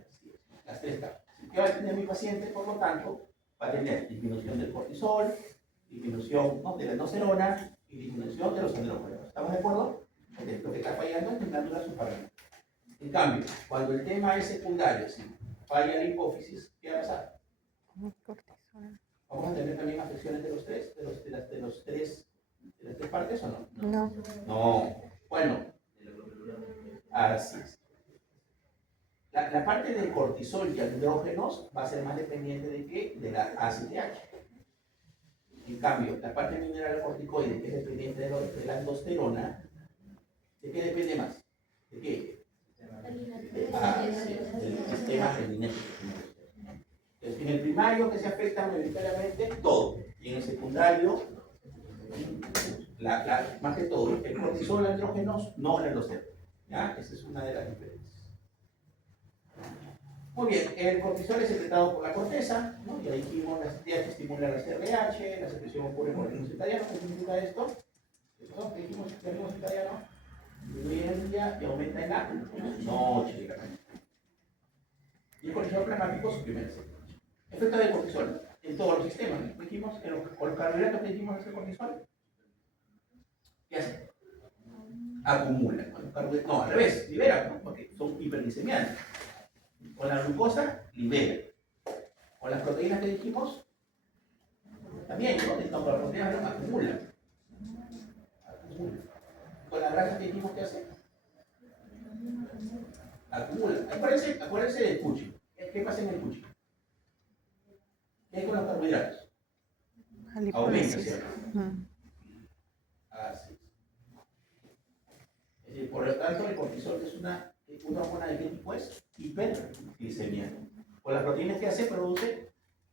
Las tres capas. ¿Qué va a tener mi paciente? Por lo tanto, va a tener disminución del cortisol, disminución, ¿no?, de la aldosterona y disminución de los andrógenos. ¿Estamos de acuerdo? Porque lo que está fallando es la glándula suprarrenal. En cambio, cuando el tema es secundario, si falla la hipófisis, ¿qué va a pasar? Vamos a tener también afecciones de los tres, de las tres partes, ¿o no? No. No. Bueno, así es. La parte de cortisol y andrógenos va a ser más dependiente de qué? De la ACTH. En cambio, la parte mineral corticoide, que es dependiente de la aldosterona, ¿de qué depende más? ¿De qué? Del sistema geninético. Entonces, en el primario que se afecta mayoritariamente todo, y en el secundario, más que todo, el cortisol, andrógenos, no la aldosterona. ¿Ya? Esa es una de las diferencias. Muy bien, el cortisol es secretado por la corteza, ¿no? Ya dijimos, la ACTH estimula la CRH, la secreción ocurre por el ritmo circadiano. ¿Qué significa esto? ¿Qué dijimos que el ritmo circadiano disminuye en el día y aumenta en la noche. Y el cortisol plasmático suprime la CRH. Efecto del cortisol en todos los sistemas. Dijimos que con los carbohidratos que dijimos hacer cortisol, ¿qué hace? Acumula. No, al revés, libera, ¿no? Porque son hiperglicemiantes. Con la glucosa, libera. Con las proteínas que dijimos, también, ¿no? Con las proteínas no, acumula. Con la grasa que dijimos, ¿qué hace? Acumula. Acuérdense del Cushing. ¿Qué pasa en el Cushing? ¿Qué hay con los carbohidratos? Aumenta, ¿cierto? Así es. Es decir, por lo tanto, el cortisol es una hormona de qué tipo es? Hiperglicemia. Con las proteínas que hace, produce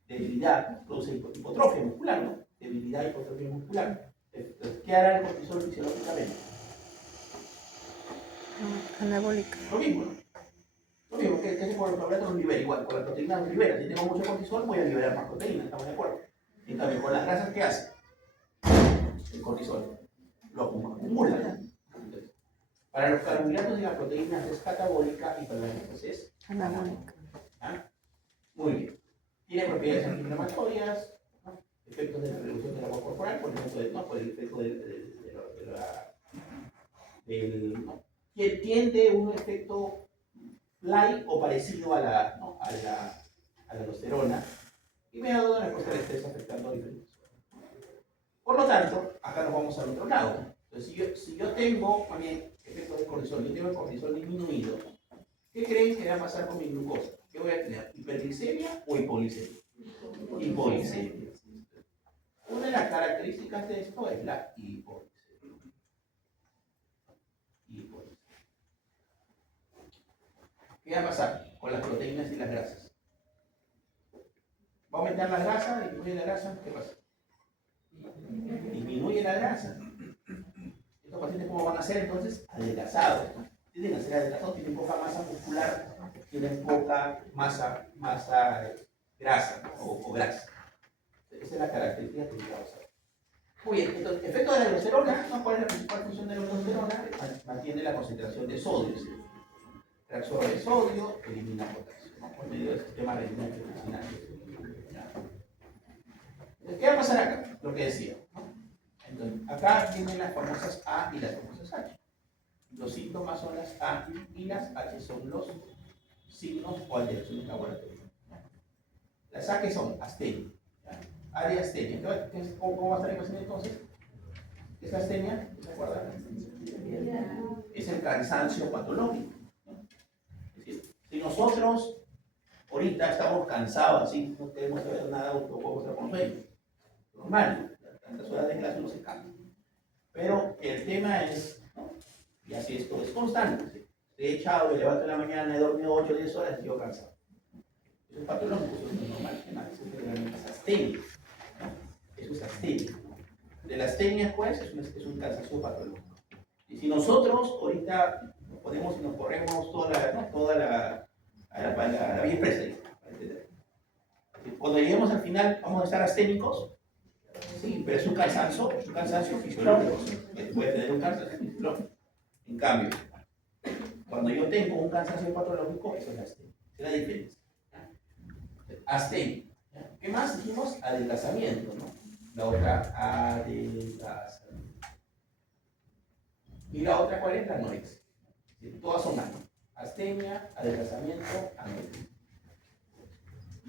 debilidad, produce hipotrofia muscular, ¿no? Debilidad y hipotrofia muscular. Entonces, ¿qué hará el cortisol fisiológicamente? Anabólica. Lo mismo, ¿no? Lo mismo que con los carbohidratos los libera, igual, con las proteínas los libera. Si tengo mucho cortisol, voy a liberar más proteínas, ¿estamos de acuerdo? En cambio, con las grasas, ¿qué hace? El cortisol lo acumula, ¿no? Para los carbohidratos y las proteínas es catabólica y para las grasas es Anabólica. ¿Ah? Muy bien. Tiene propiedades antiinflamatorias, ¿no? Efectos de la reducción del agua corporal, por ejemplo, ¿no? Por el efecto ¿no? Que tiende un efecto like o parecido a la, ¿no?, a la aldosterona, y me ha dado una respuesta de estrés afectando a diferentes zonas. Por lo tanto, acá nos vamos al otro lado, ¿no? Entonces, si yo tengo también efectos de cortisol, yo tengo el cortisol disminuido, ¿qué creen que va a pasar con mi glucosa? ¿Qué voy a tener? ¿Hiperglicemia o hipoglicemia? Hipoglicemia. Una de las características de esto es la hipoglicemia. ¿Qué va a pasar con las proteínas y las grasas? ¿Va a aumentar la grasa? ¿Disminuye la grasa? ¿Qué pasa? Disminuye la grasa. Estos pacientes, ¿cómo van a ser entonces? Adelgazados, ¿no? Tienen que ser adelgazados, tienen poca masa muscular, tienen poca masa grasa, ¿no? o grasa. Esa es la característica que vamos a ver. Muy bien, entonces, efecto de la aldosterona, ¿no? ¿Cuál es la principal función de la aldosterona? Mantiene la concentración de sodio, es decir, reabsorbe sodio, elimina potasio, ¿no? Por medio del sistema renina-angiotensina. ¿Qué va a pasar acá? Lo que decía, ¿no? Entonces, acá tienen las famosas A y las famosas H. Los síntomas son las A y las H son los signos o alteraciones laboratoriales. Las A que son astenia, área astenia. Entonces, ¿cómo va a estar el paciente entonces? ¿Qué es la astenia? ¿Se acuerdan? Es el cansancio patológico, ¿no? Es decir, si nosotros ahorita estamos cansados, así, no queremos saber nada, o podemos estar con sueño. Normal, tantas horas de clase uno se cansa. Pero el tema es, ¿no? Y así esto es constante. He echado, me levanto en la mañana, he dormido 8 o 10 horas y sigo cansado. Eso es patológico, eso es normal. Eso es astenia, ¿no? Eso es astenia. De la astenia, pues, es un cansancio patológico. Y si nosotros ahorita nos ponemos y nos corremos toda la vía expresa, cuando lleguemos al final, ¿vamos a estar asténicos? Sí, pero es un cansancio fisiológico. Puede tener un cansancio fisiológico. En cambio, cuando yo tengo un cansancio patológico, eso es la astenia. Esa es la diferencia. Astenia. ¿Qué más dijimos? Adelgazamiento, ¿no? La otra, adelgazamiento. ¿Y la otra cuál es? La anorexia. Todas son A. Astenia, adelgazamiento, anorexia.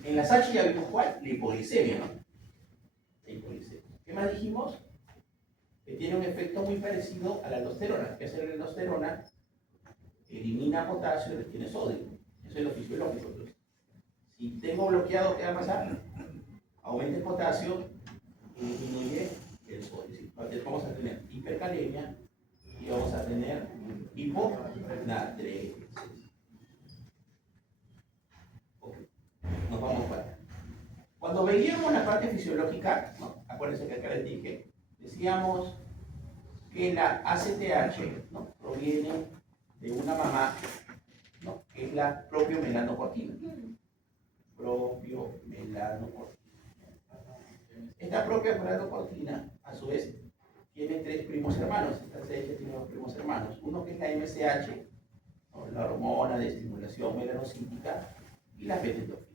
En las H ya vimos cuál, la hipoglicemia, ¿no? La hipoglicemia. ¿Qué más dijimos? Que tiene un efecto muy parecido a la aldosterona. ¿Qué hace la aldosterona? Elimina potasio y retiene sodio. Eso es lo fisiológico. Entonces, si tengo bloqueado, ¿qué va a pasar? Aumenta el potasio y disminuye el sodio. Entonces, vamos a tener hipercalemia y vamos a tener hiponatremia. Okay. Nos vamos para. Cuando veíamos la parte fisiológica, ¿no? Acuérdense que acá les dije, decíamos que la ACTH, ¿no? Proviene de una mamá, ¿no? Que es la propio melanocortina. Propio melanocortina. Esta propia melanocortina, a su vez, tiene 3 primos hermanos. Esta CH tiene 2 primos hermanos. Uno que es la MSH, ¿no? La hormona de estimulación melanocítica, y las beta-endorfinas.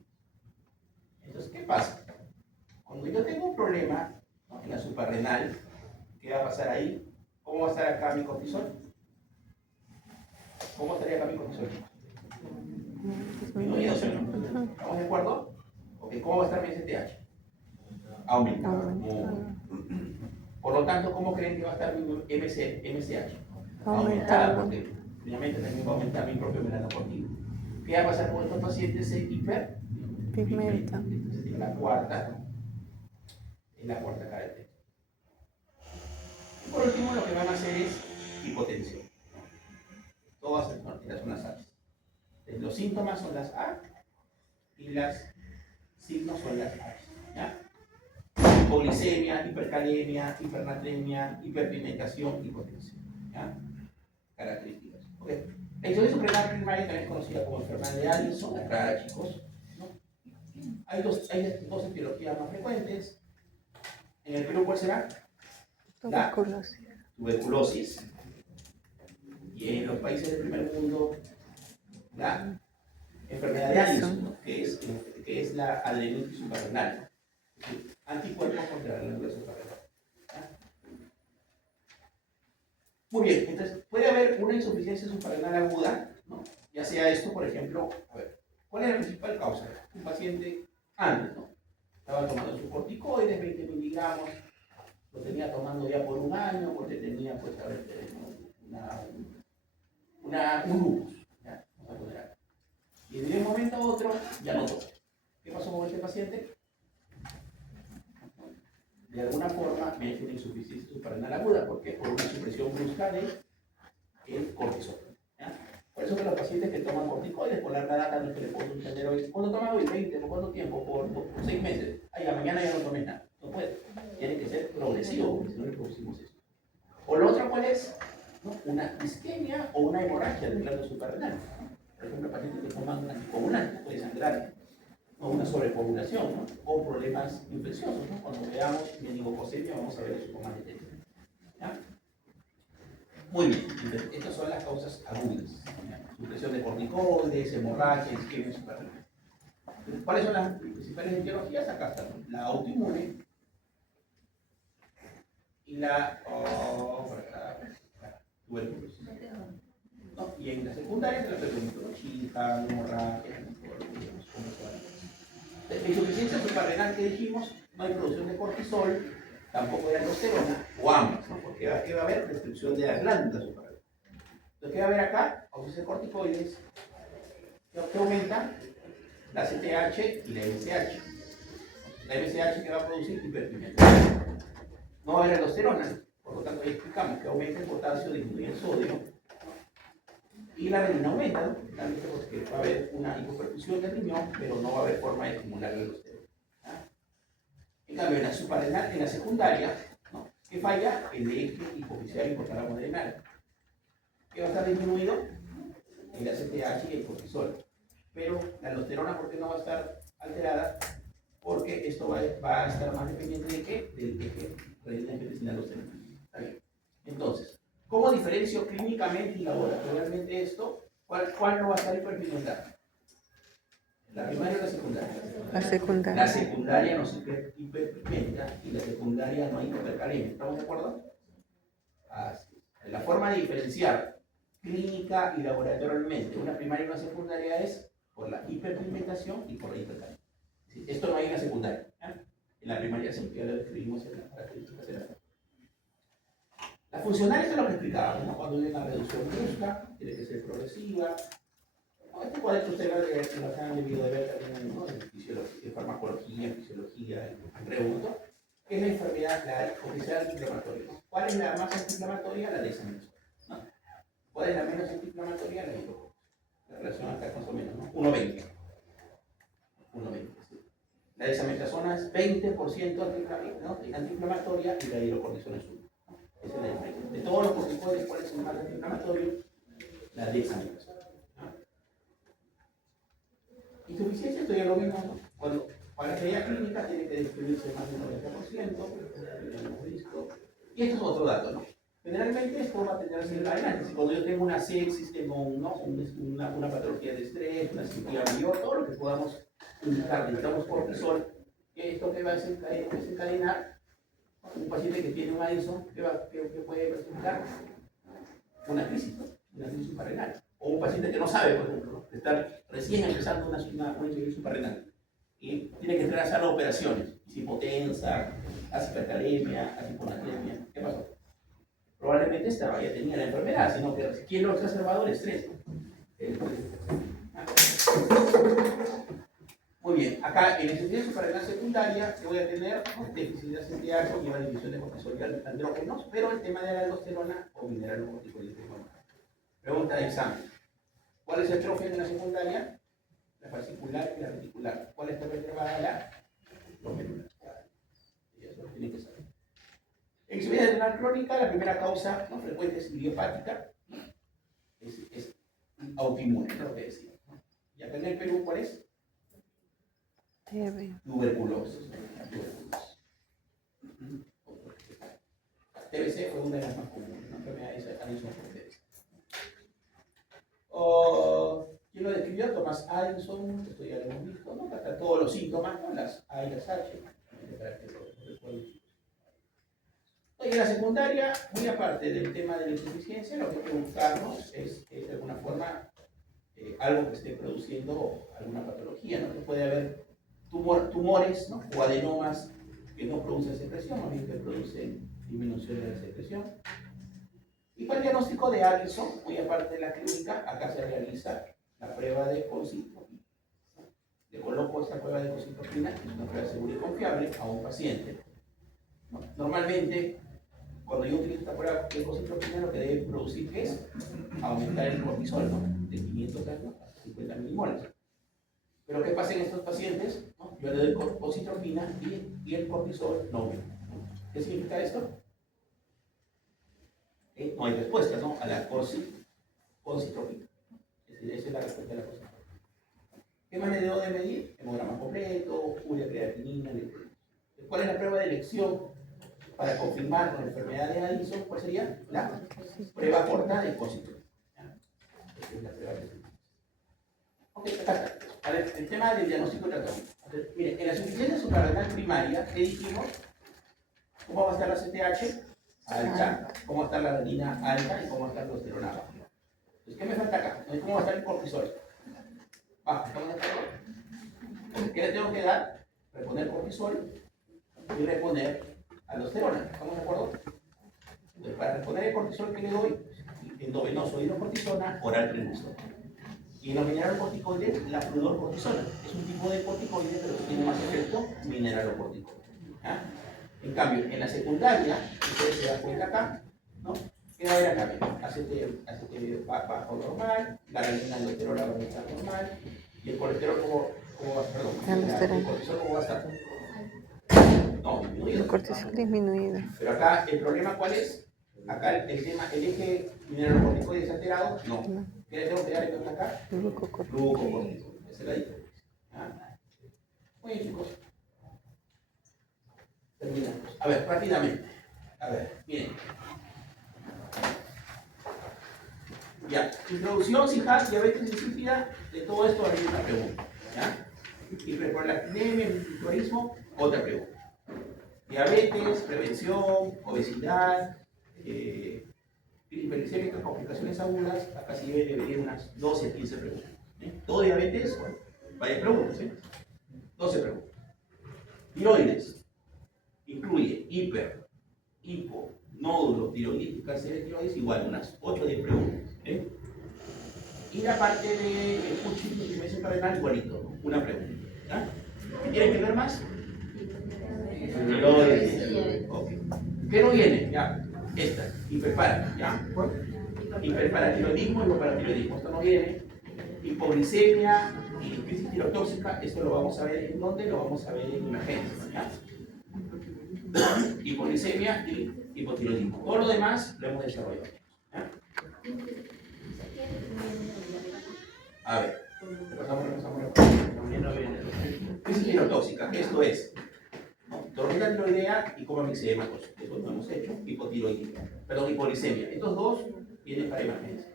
Entonces, ¿qué pasa? Cuando yo tengo un problema, ¿no? En la suprarrenal, ¿qué va a pasar ahí? ¿Cómo va a estar acá mi cortisol? ¿Cómo estaría acá mi cortisol? Disminuido, ¿sí? ¿Estamos de acuerdo? Okay. ¿Cómo va a estar mi STH? Aumentado. Por lo tanto, ¿cómo creen que va a estar mi MSH? Aumentado, porque finalmente también va a aumentar mi propio melanocortina. ¿Qué va a pasar con estos pacientes? Se hiperpigmentan. Entonces, es la cuarta característica. Y por último, lo que van a hacer es hipotensión. Todas son las A. Los síntomas son las A y los signos son las H. ¿Ya? Hipoglicemia, hipercalemia, hipernatremia, hiperpigmentación, hipotensión. ¿Ya? Características. Okay. La insuficiencia renal primaria también es conocida como enfermedad de Addison, acá, chicos, ¿no? Hay dos etiologías más frecuentes. En el Perú, ¿cuál será? Tuberculosis. Tuberculosis. Y en los países del primer mundo, la enfermedad de Addison, ¿no? que es la adenitis suprarrenal. Anticuerpos contra la glándula suprarrenal. Muy bien, entonces puede haber una insuficiencia suprarrenal aguda, ¿no? Ya sea esto, por ejemplo, a ver, ¿cuál es la principal causa? Un paciente antes, ¿no? Estaba tomando sus corticoides, 20 miligramos, lo tenía tomando ya por un año, porque tenía, pues, a ver, un lupus, ¿ya? Vamos a poner acá. Y de un momento a otro, ya no toma. ¿Qué pasó con este paciente? De alguna forma me ha hecho una insuficiencia suprarrenal aguda, porque por una supresión brusca del cortisol. ¿Ya? Por eso que los pacientes que toman corticoides, por larga data, no es que le puedo entender hoy, ¿cuándo toman hoy? 20, ¿por cuánto tiempo? Por 6 meses. Ay, a mañana ya no tomes nada. No puede. Tiene que ser progresivo, porque si no le producimos eso. O lo otro, ¿cuál es? ¿No? Una isquemia o una hemorragia del glándula suprarrenal. Por ejemplo, pacientes que toman un anticoagulante, puede sangrar. o una sobrepoblación, ¿no? O problemas infecciosos, ¿no? Cuando veamos meningococcemia vamos a ver eso con más detalle. ¿Ya? Muy bien, entonces, estas son las causas agudas. ¿Ya? Supresión de corticoides, hemorragia, isquemia suprarrenal. ¿Cuáles son las principales etiologías? Acá están. La autoinmune y la tuberculosis. ¿No? Y en la secundaria se la peritonitis, hemorragia, la insuficiencia suprarrenal que dijimos, no hay producción de cortisol, tampoco de aldosterona, o ambas, ¿no? Porque aquí va a haber destrucción de la glándula suprarrenal. Entonces, ¿qué va a haber acá? Ausencia de corticoides, que aumenta la CTH y la MSH. La MSH que va a producir hiperpigmentación. No va a haber aldosterona, por lo tanto ahí explicamos que aumenta el potasio, disminuye el sodio, y la renina aumenta, ¿no? Porque va a haber una hipoperfusión del riñón, pero no va a haber forma de estimular la aldosterona. En cambio, en la suprarrenal, en la secundaria, ¿no? ¿Qué falla? El eje hipofisial hipotálamo adrenal. ¿Qué va a estar disminuido? El ACTH y el cortisol. Pero la aldosterona, ¿por qué no va a estar alterada? Porque esto va a estar más dependiente de qué? Del eje renina aldosterona. ¿Está bien? Entonces, ¿cómo diferencio clínicamente y laboratorialmente esto? ¿Cuál no va a estar hiperpigmentado? ¿La primaria o la secundaria? La secundaria. La secundaria no se hiperpigmenta y la secundaria no hay hipercalemia. ¿Estamos de acuerdo? Así es. La forma de diferenciar clínica y laboratorialmente una primaria y una secundaria es por la hiperpigmentación y por la hipercalemia. Esto no hay en la secundaria. ¿Ya? En la primaria sí, ya lo describimos en las características de la. Las funcionales es lo que explicábamos, ¿no? Cuando hay una reducción brusca, tiene que ser progresiva. Este cuadro ustedes van a leer, que lo han debido de ver también, ¿no? De farmacología, fisiología, el reumato, que es la enfermedad, la oficial antiinflamatoria. ¿Cuál es la más antiinflamatoria? La dexametasona, ¿no? ¿Cuál es la menos antiinflamatoria? La hidrocortisona. La relación acá es más o menos, ¿no? 1,20. 1,20, sí. La dexametasona es 20% antiinflamatoria y la hidrocortisona es 1. Esa es la diferencia. De todos los corticoides, ¿cuál es el más antiinflamatorio? La dexametasona. Insuficiencia, esto ya lo vimos, ¿no? Cuando para que haya clínica tiene que describirse más del 90%, tenemos visto. Y esto es otro dato, ¿no? Generalmente esto va a tener que ser adelante. Si cuando yo tengo una sepsis, tengo una patología de estrés, una cirugía mayor, todo lo que podamos indicar, necesitamos cortisol, que esto que va a desencadenar un paciente que tiene un Addison, que puede presentar una crisis, ¿no? Una crisis suprarrenal. O un paciente que no sabe, por ejemplo, ¿no? Que está recién empezando una infección suprarrenal y tiene que entrar a la sala de operaciones, es hipotensa, hace hipercalemia, hace hiponatremia. ¿Qué pasó? Probablemente esta ya tenía la enfermedad, sino que ¿quién lo ha exacerbado? El estrés, ¿no? Muy bien, acá en insuficiencia suprarrenal secundaria que voy a tener déficit de ACTH y una disminución de cortisol y andrógenos, pero el tema de la aldosterona o mineralocorticoides. Pregunta de examen. ¿Cuál es el trógeno en la secundaria? La fascicular y la reticular. ¿Cuál está preservada? La glomerular. Eso lo tienen que saber. En insuficiencia renal crónica, la primera causa no frecuente es idiopática, ¿no? Es autoinmune, es lo que decía, ¿no? Y acá en el Perú, ¿cuál es? Tuberculosis. TBC fue una de las más comunes, ¿no? Enfermedades Addison por TBC. ¿Quién lo describió? Tomás Addison, esto ya lo hemos visto, ¿no? Hasta todos los síntomas, ¿no? Las A y las H. Y en la secundaria, muy aparte del tema de la insuficiencia, lo que hay que buscarnos es de alguna forma algo que esté produciendo alguna patología, ¿no? Que puede haber tumores, ¿no? O adenomas que no producen secreción, más bien que producen disminución de la secreción. Y para el diagnóstico de Addison, muy aparte de la clínica, acá se realiza la prueba de concitropina. Le coloco esta prueba de concitropina, que es una prueba segura y confiable, a un paciente. Normalmente, cuando yo utilizo esta prueba de concitropina, lo que debe producir es aumentar el cortisol, ¿no? De 500 a 50 milimoles. Pero ¿qué pasa en estos pacientes? ¿No? Yo le doy concitropina y el cortisol no aumenta. ¿Qué significa esto? No hay respuesta, ¿no? A la concitropina. Esa es la respuesta de la concitropina. ¿Qué más le debo de medir? Hemograma completo, urea creatinina, etc. ¿Cuál es la prueba de elección para confirmar con la enfermedad de Addison? ¿Cuál sería? La prueba corta de Cocito. Esta es la prueba de elección. Ok, acá está. A ver, el tema del diagnóstico y tratamiento. Miren, en la insuficiencia suprarrenal primaria, ¿qué dijimos? ¿Cómo va a estar la CTH? Alta. ¿Cómo va a estar la renina? Alta. ¿Y cómo va a estar la aldosterona? Baja. Entonces, ¿qué me falta acá? ¿Cómo va a estar el cortisol? Bajo. ¿Estamos de acuerdo? Entonces, ¿qué le tengo que dar? Reponer cortisol y reponer aldosterona. ¿Estamos de acuerdo? Entonces, para reponer el cortisol, ¿qué le doy? Endovenoso hidrocortisona, oral prednisona. Y los mineralocorticoides, la fludrocortisona. Es un tipo de corticoide, pero que tiene más efecto mineralocorticoide. ¿Ah? En cambio, en la secundaria, ustedes se dan cuenta acá, ¿no? ¿Qué va a haber acá? Aceite bajo normal, la renina aldosterona va a estar normal, y el colesterol, ¿cómo va a estar? Perdón, el cortisol, ¿cómo va a estar? No, disminuido. El cortisol disminuido. Pero acá, ¿el problema cuál es? Acá el tema, el eje mineralocorticoides alterado, no. ¿Qué le tengo que dar entonces acá? Glucocorticoides. Esa es la diferencia. ¿Ah? Muy bien, chicos. Terminamos. A ver, rápidamente. A ver, miren. Ya, introducción, CIJAS, diabetes insípida, de todo esto hay una pregunta. ¿Ya? Hiperprolactinemia, hiperturismo, otra pregunta. Diabetes, prevención, obesidad, hiperglicémica, complicaciones agudas, acá sí debe venir unas 12 a 15 preguntas. Todo diabetes, bueno, varias preguntas, 12 preguntas. Tiroides, incluye hiper, hipo, nódulo, tiroiditis, cáncer de tiroides, igual, unas 8 o 10 preguntas. Y la parte de Cushing, inflamación renal, igualito, ¿no? Una pregunta. ¿Ya? ¿Qué tienen que ver más? Tiroides. Ok. ¿Qué no viene? Ya, esta, hiperpara, ¿ya? Hiperparatiroidismo y hipoparatiroidismo, esto no viene. Hipoglicemia y crisis tirotóxica, esto lo vamos a ver en dónde, lo vamos a ver en emergencia, ¿ya? Hipoglicemia y hipotiroidismo. Todo lo demás lo hemos desarrollado. ¿Ya? A ver, repasamos. Crisis tirotóxica, esto es tormenta tiroidea y comamixema, eso lo hemos hecho, hipotiroidismo, perdón, hipoglicemia. Estos dos vienen para emergencia.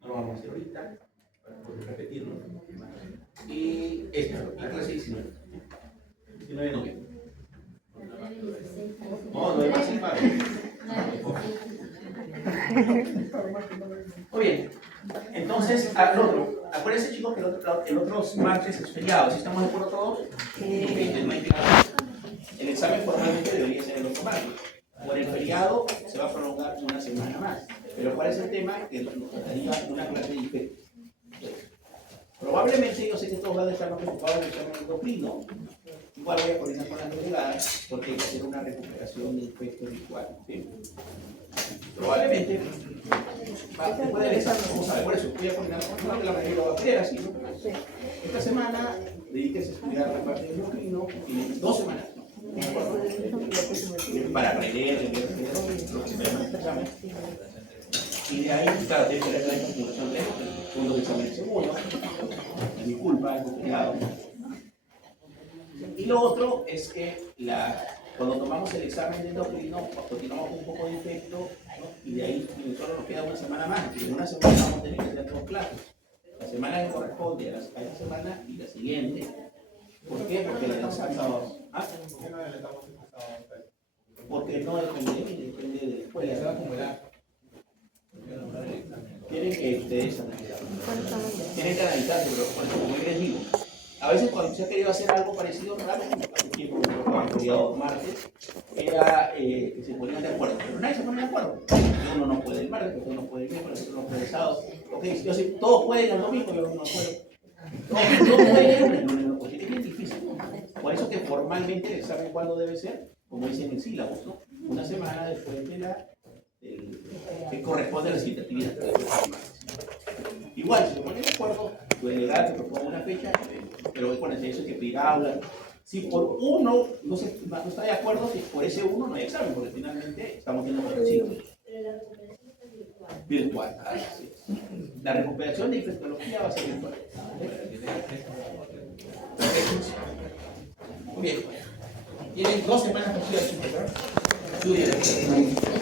No lo vamos a hacer ahorita, para poder repetirlo. Y esta, la clase 19. 19 de noviembre. No hay más para muy bien. Entonces, al otro. Acuérdense, chicos, que el otro martes es feriado. ¿Sí estamos de acuerdo todos? Sí. No hay pecado. El examen formalmente debería ser el otro martes. Por el feriado se va a prolongar una semana más. Pero ¿cuál es el tema? Que nos daría una clase diferente. Probablemente, yo sé que todos van a estar más preocupados del examen endocrino. Igual voy a coordinar con las delegadas porque hay que hacer una recuperación del efecto ritual. ¿Sí? Probablemente, después del examen, vamos a ver, por eso voy a coordinar con la mayoría lo va a querer así, ¿no? Esta semana, dedíquese a estudiar la parte del endocrino, tienen 2 semanas, ¿no? Para aprender, lo que se llama el examen. Y de ahí, claro, tiene que ver la configuración de segundo examen segundo, es mi culpa, es complicado. Y lo otro es que cuando tomamos el examen de endocrino, continuamos con un poco de efecto, ¿no? Y de ahí solo nos queda una semana más, y en una semana vamos a tener que hacer 2 clases. La semana que corresponde a esta semana y la siguiente. ¿Por qué? Porque le estamos pasando. ¿Ah? ¿Por qué no adelantamos el pasado? Porque no depende de mí, depende de la escuela. Se va a acumular. Tienen que ustedes tienen que analizarse, pero por eso, como yo les digo, a veces cuando se ha querido hacer algo parecido, raro, hace tiempo que lo han feriado martes, era que se ponían de acuerdo, pero nadie se pone de acuerdo. Uno no puede el martes, otro no puede el miércoles, otro no puede el sábado. Ok, yo sé, todos pueden el domingo, yo no puedo. Todos pueden el lunes, porque es bien difícil. Por eso que formalmente el examen, ¿cuándo debe ser? Como dice en el sílabus, ¿no? Una semana después de que corresponde a la siguiente actividad. Igual, si se ponen de acuerdo, tu delegado te propone una fecha, pero acuérdense, eso hay que pedir aula. Si por uno no está de acuerdo, que por ese uno no hay examen, porque finalmente estamos viendo los requisitos. Virtual. La recuperación de infectología va a ser virtual. Muy bien. Tienen 2 semanas para estudiar su, ¿verdad? Estudien.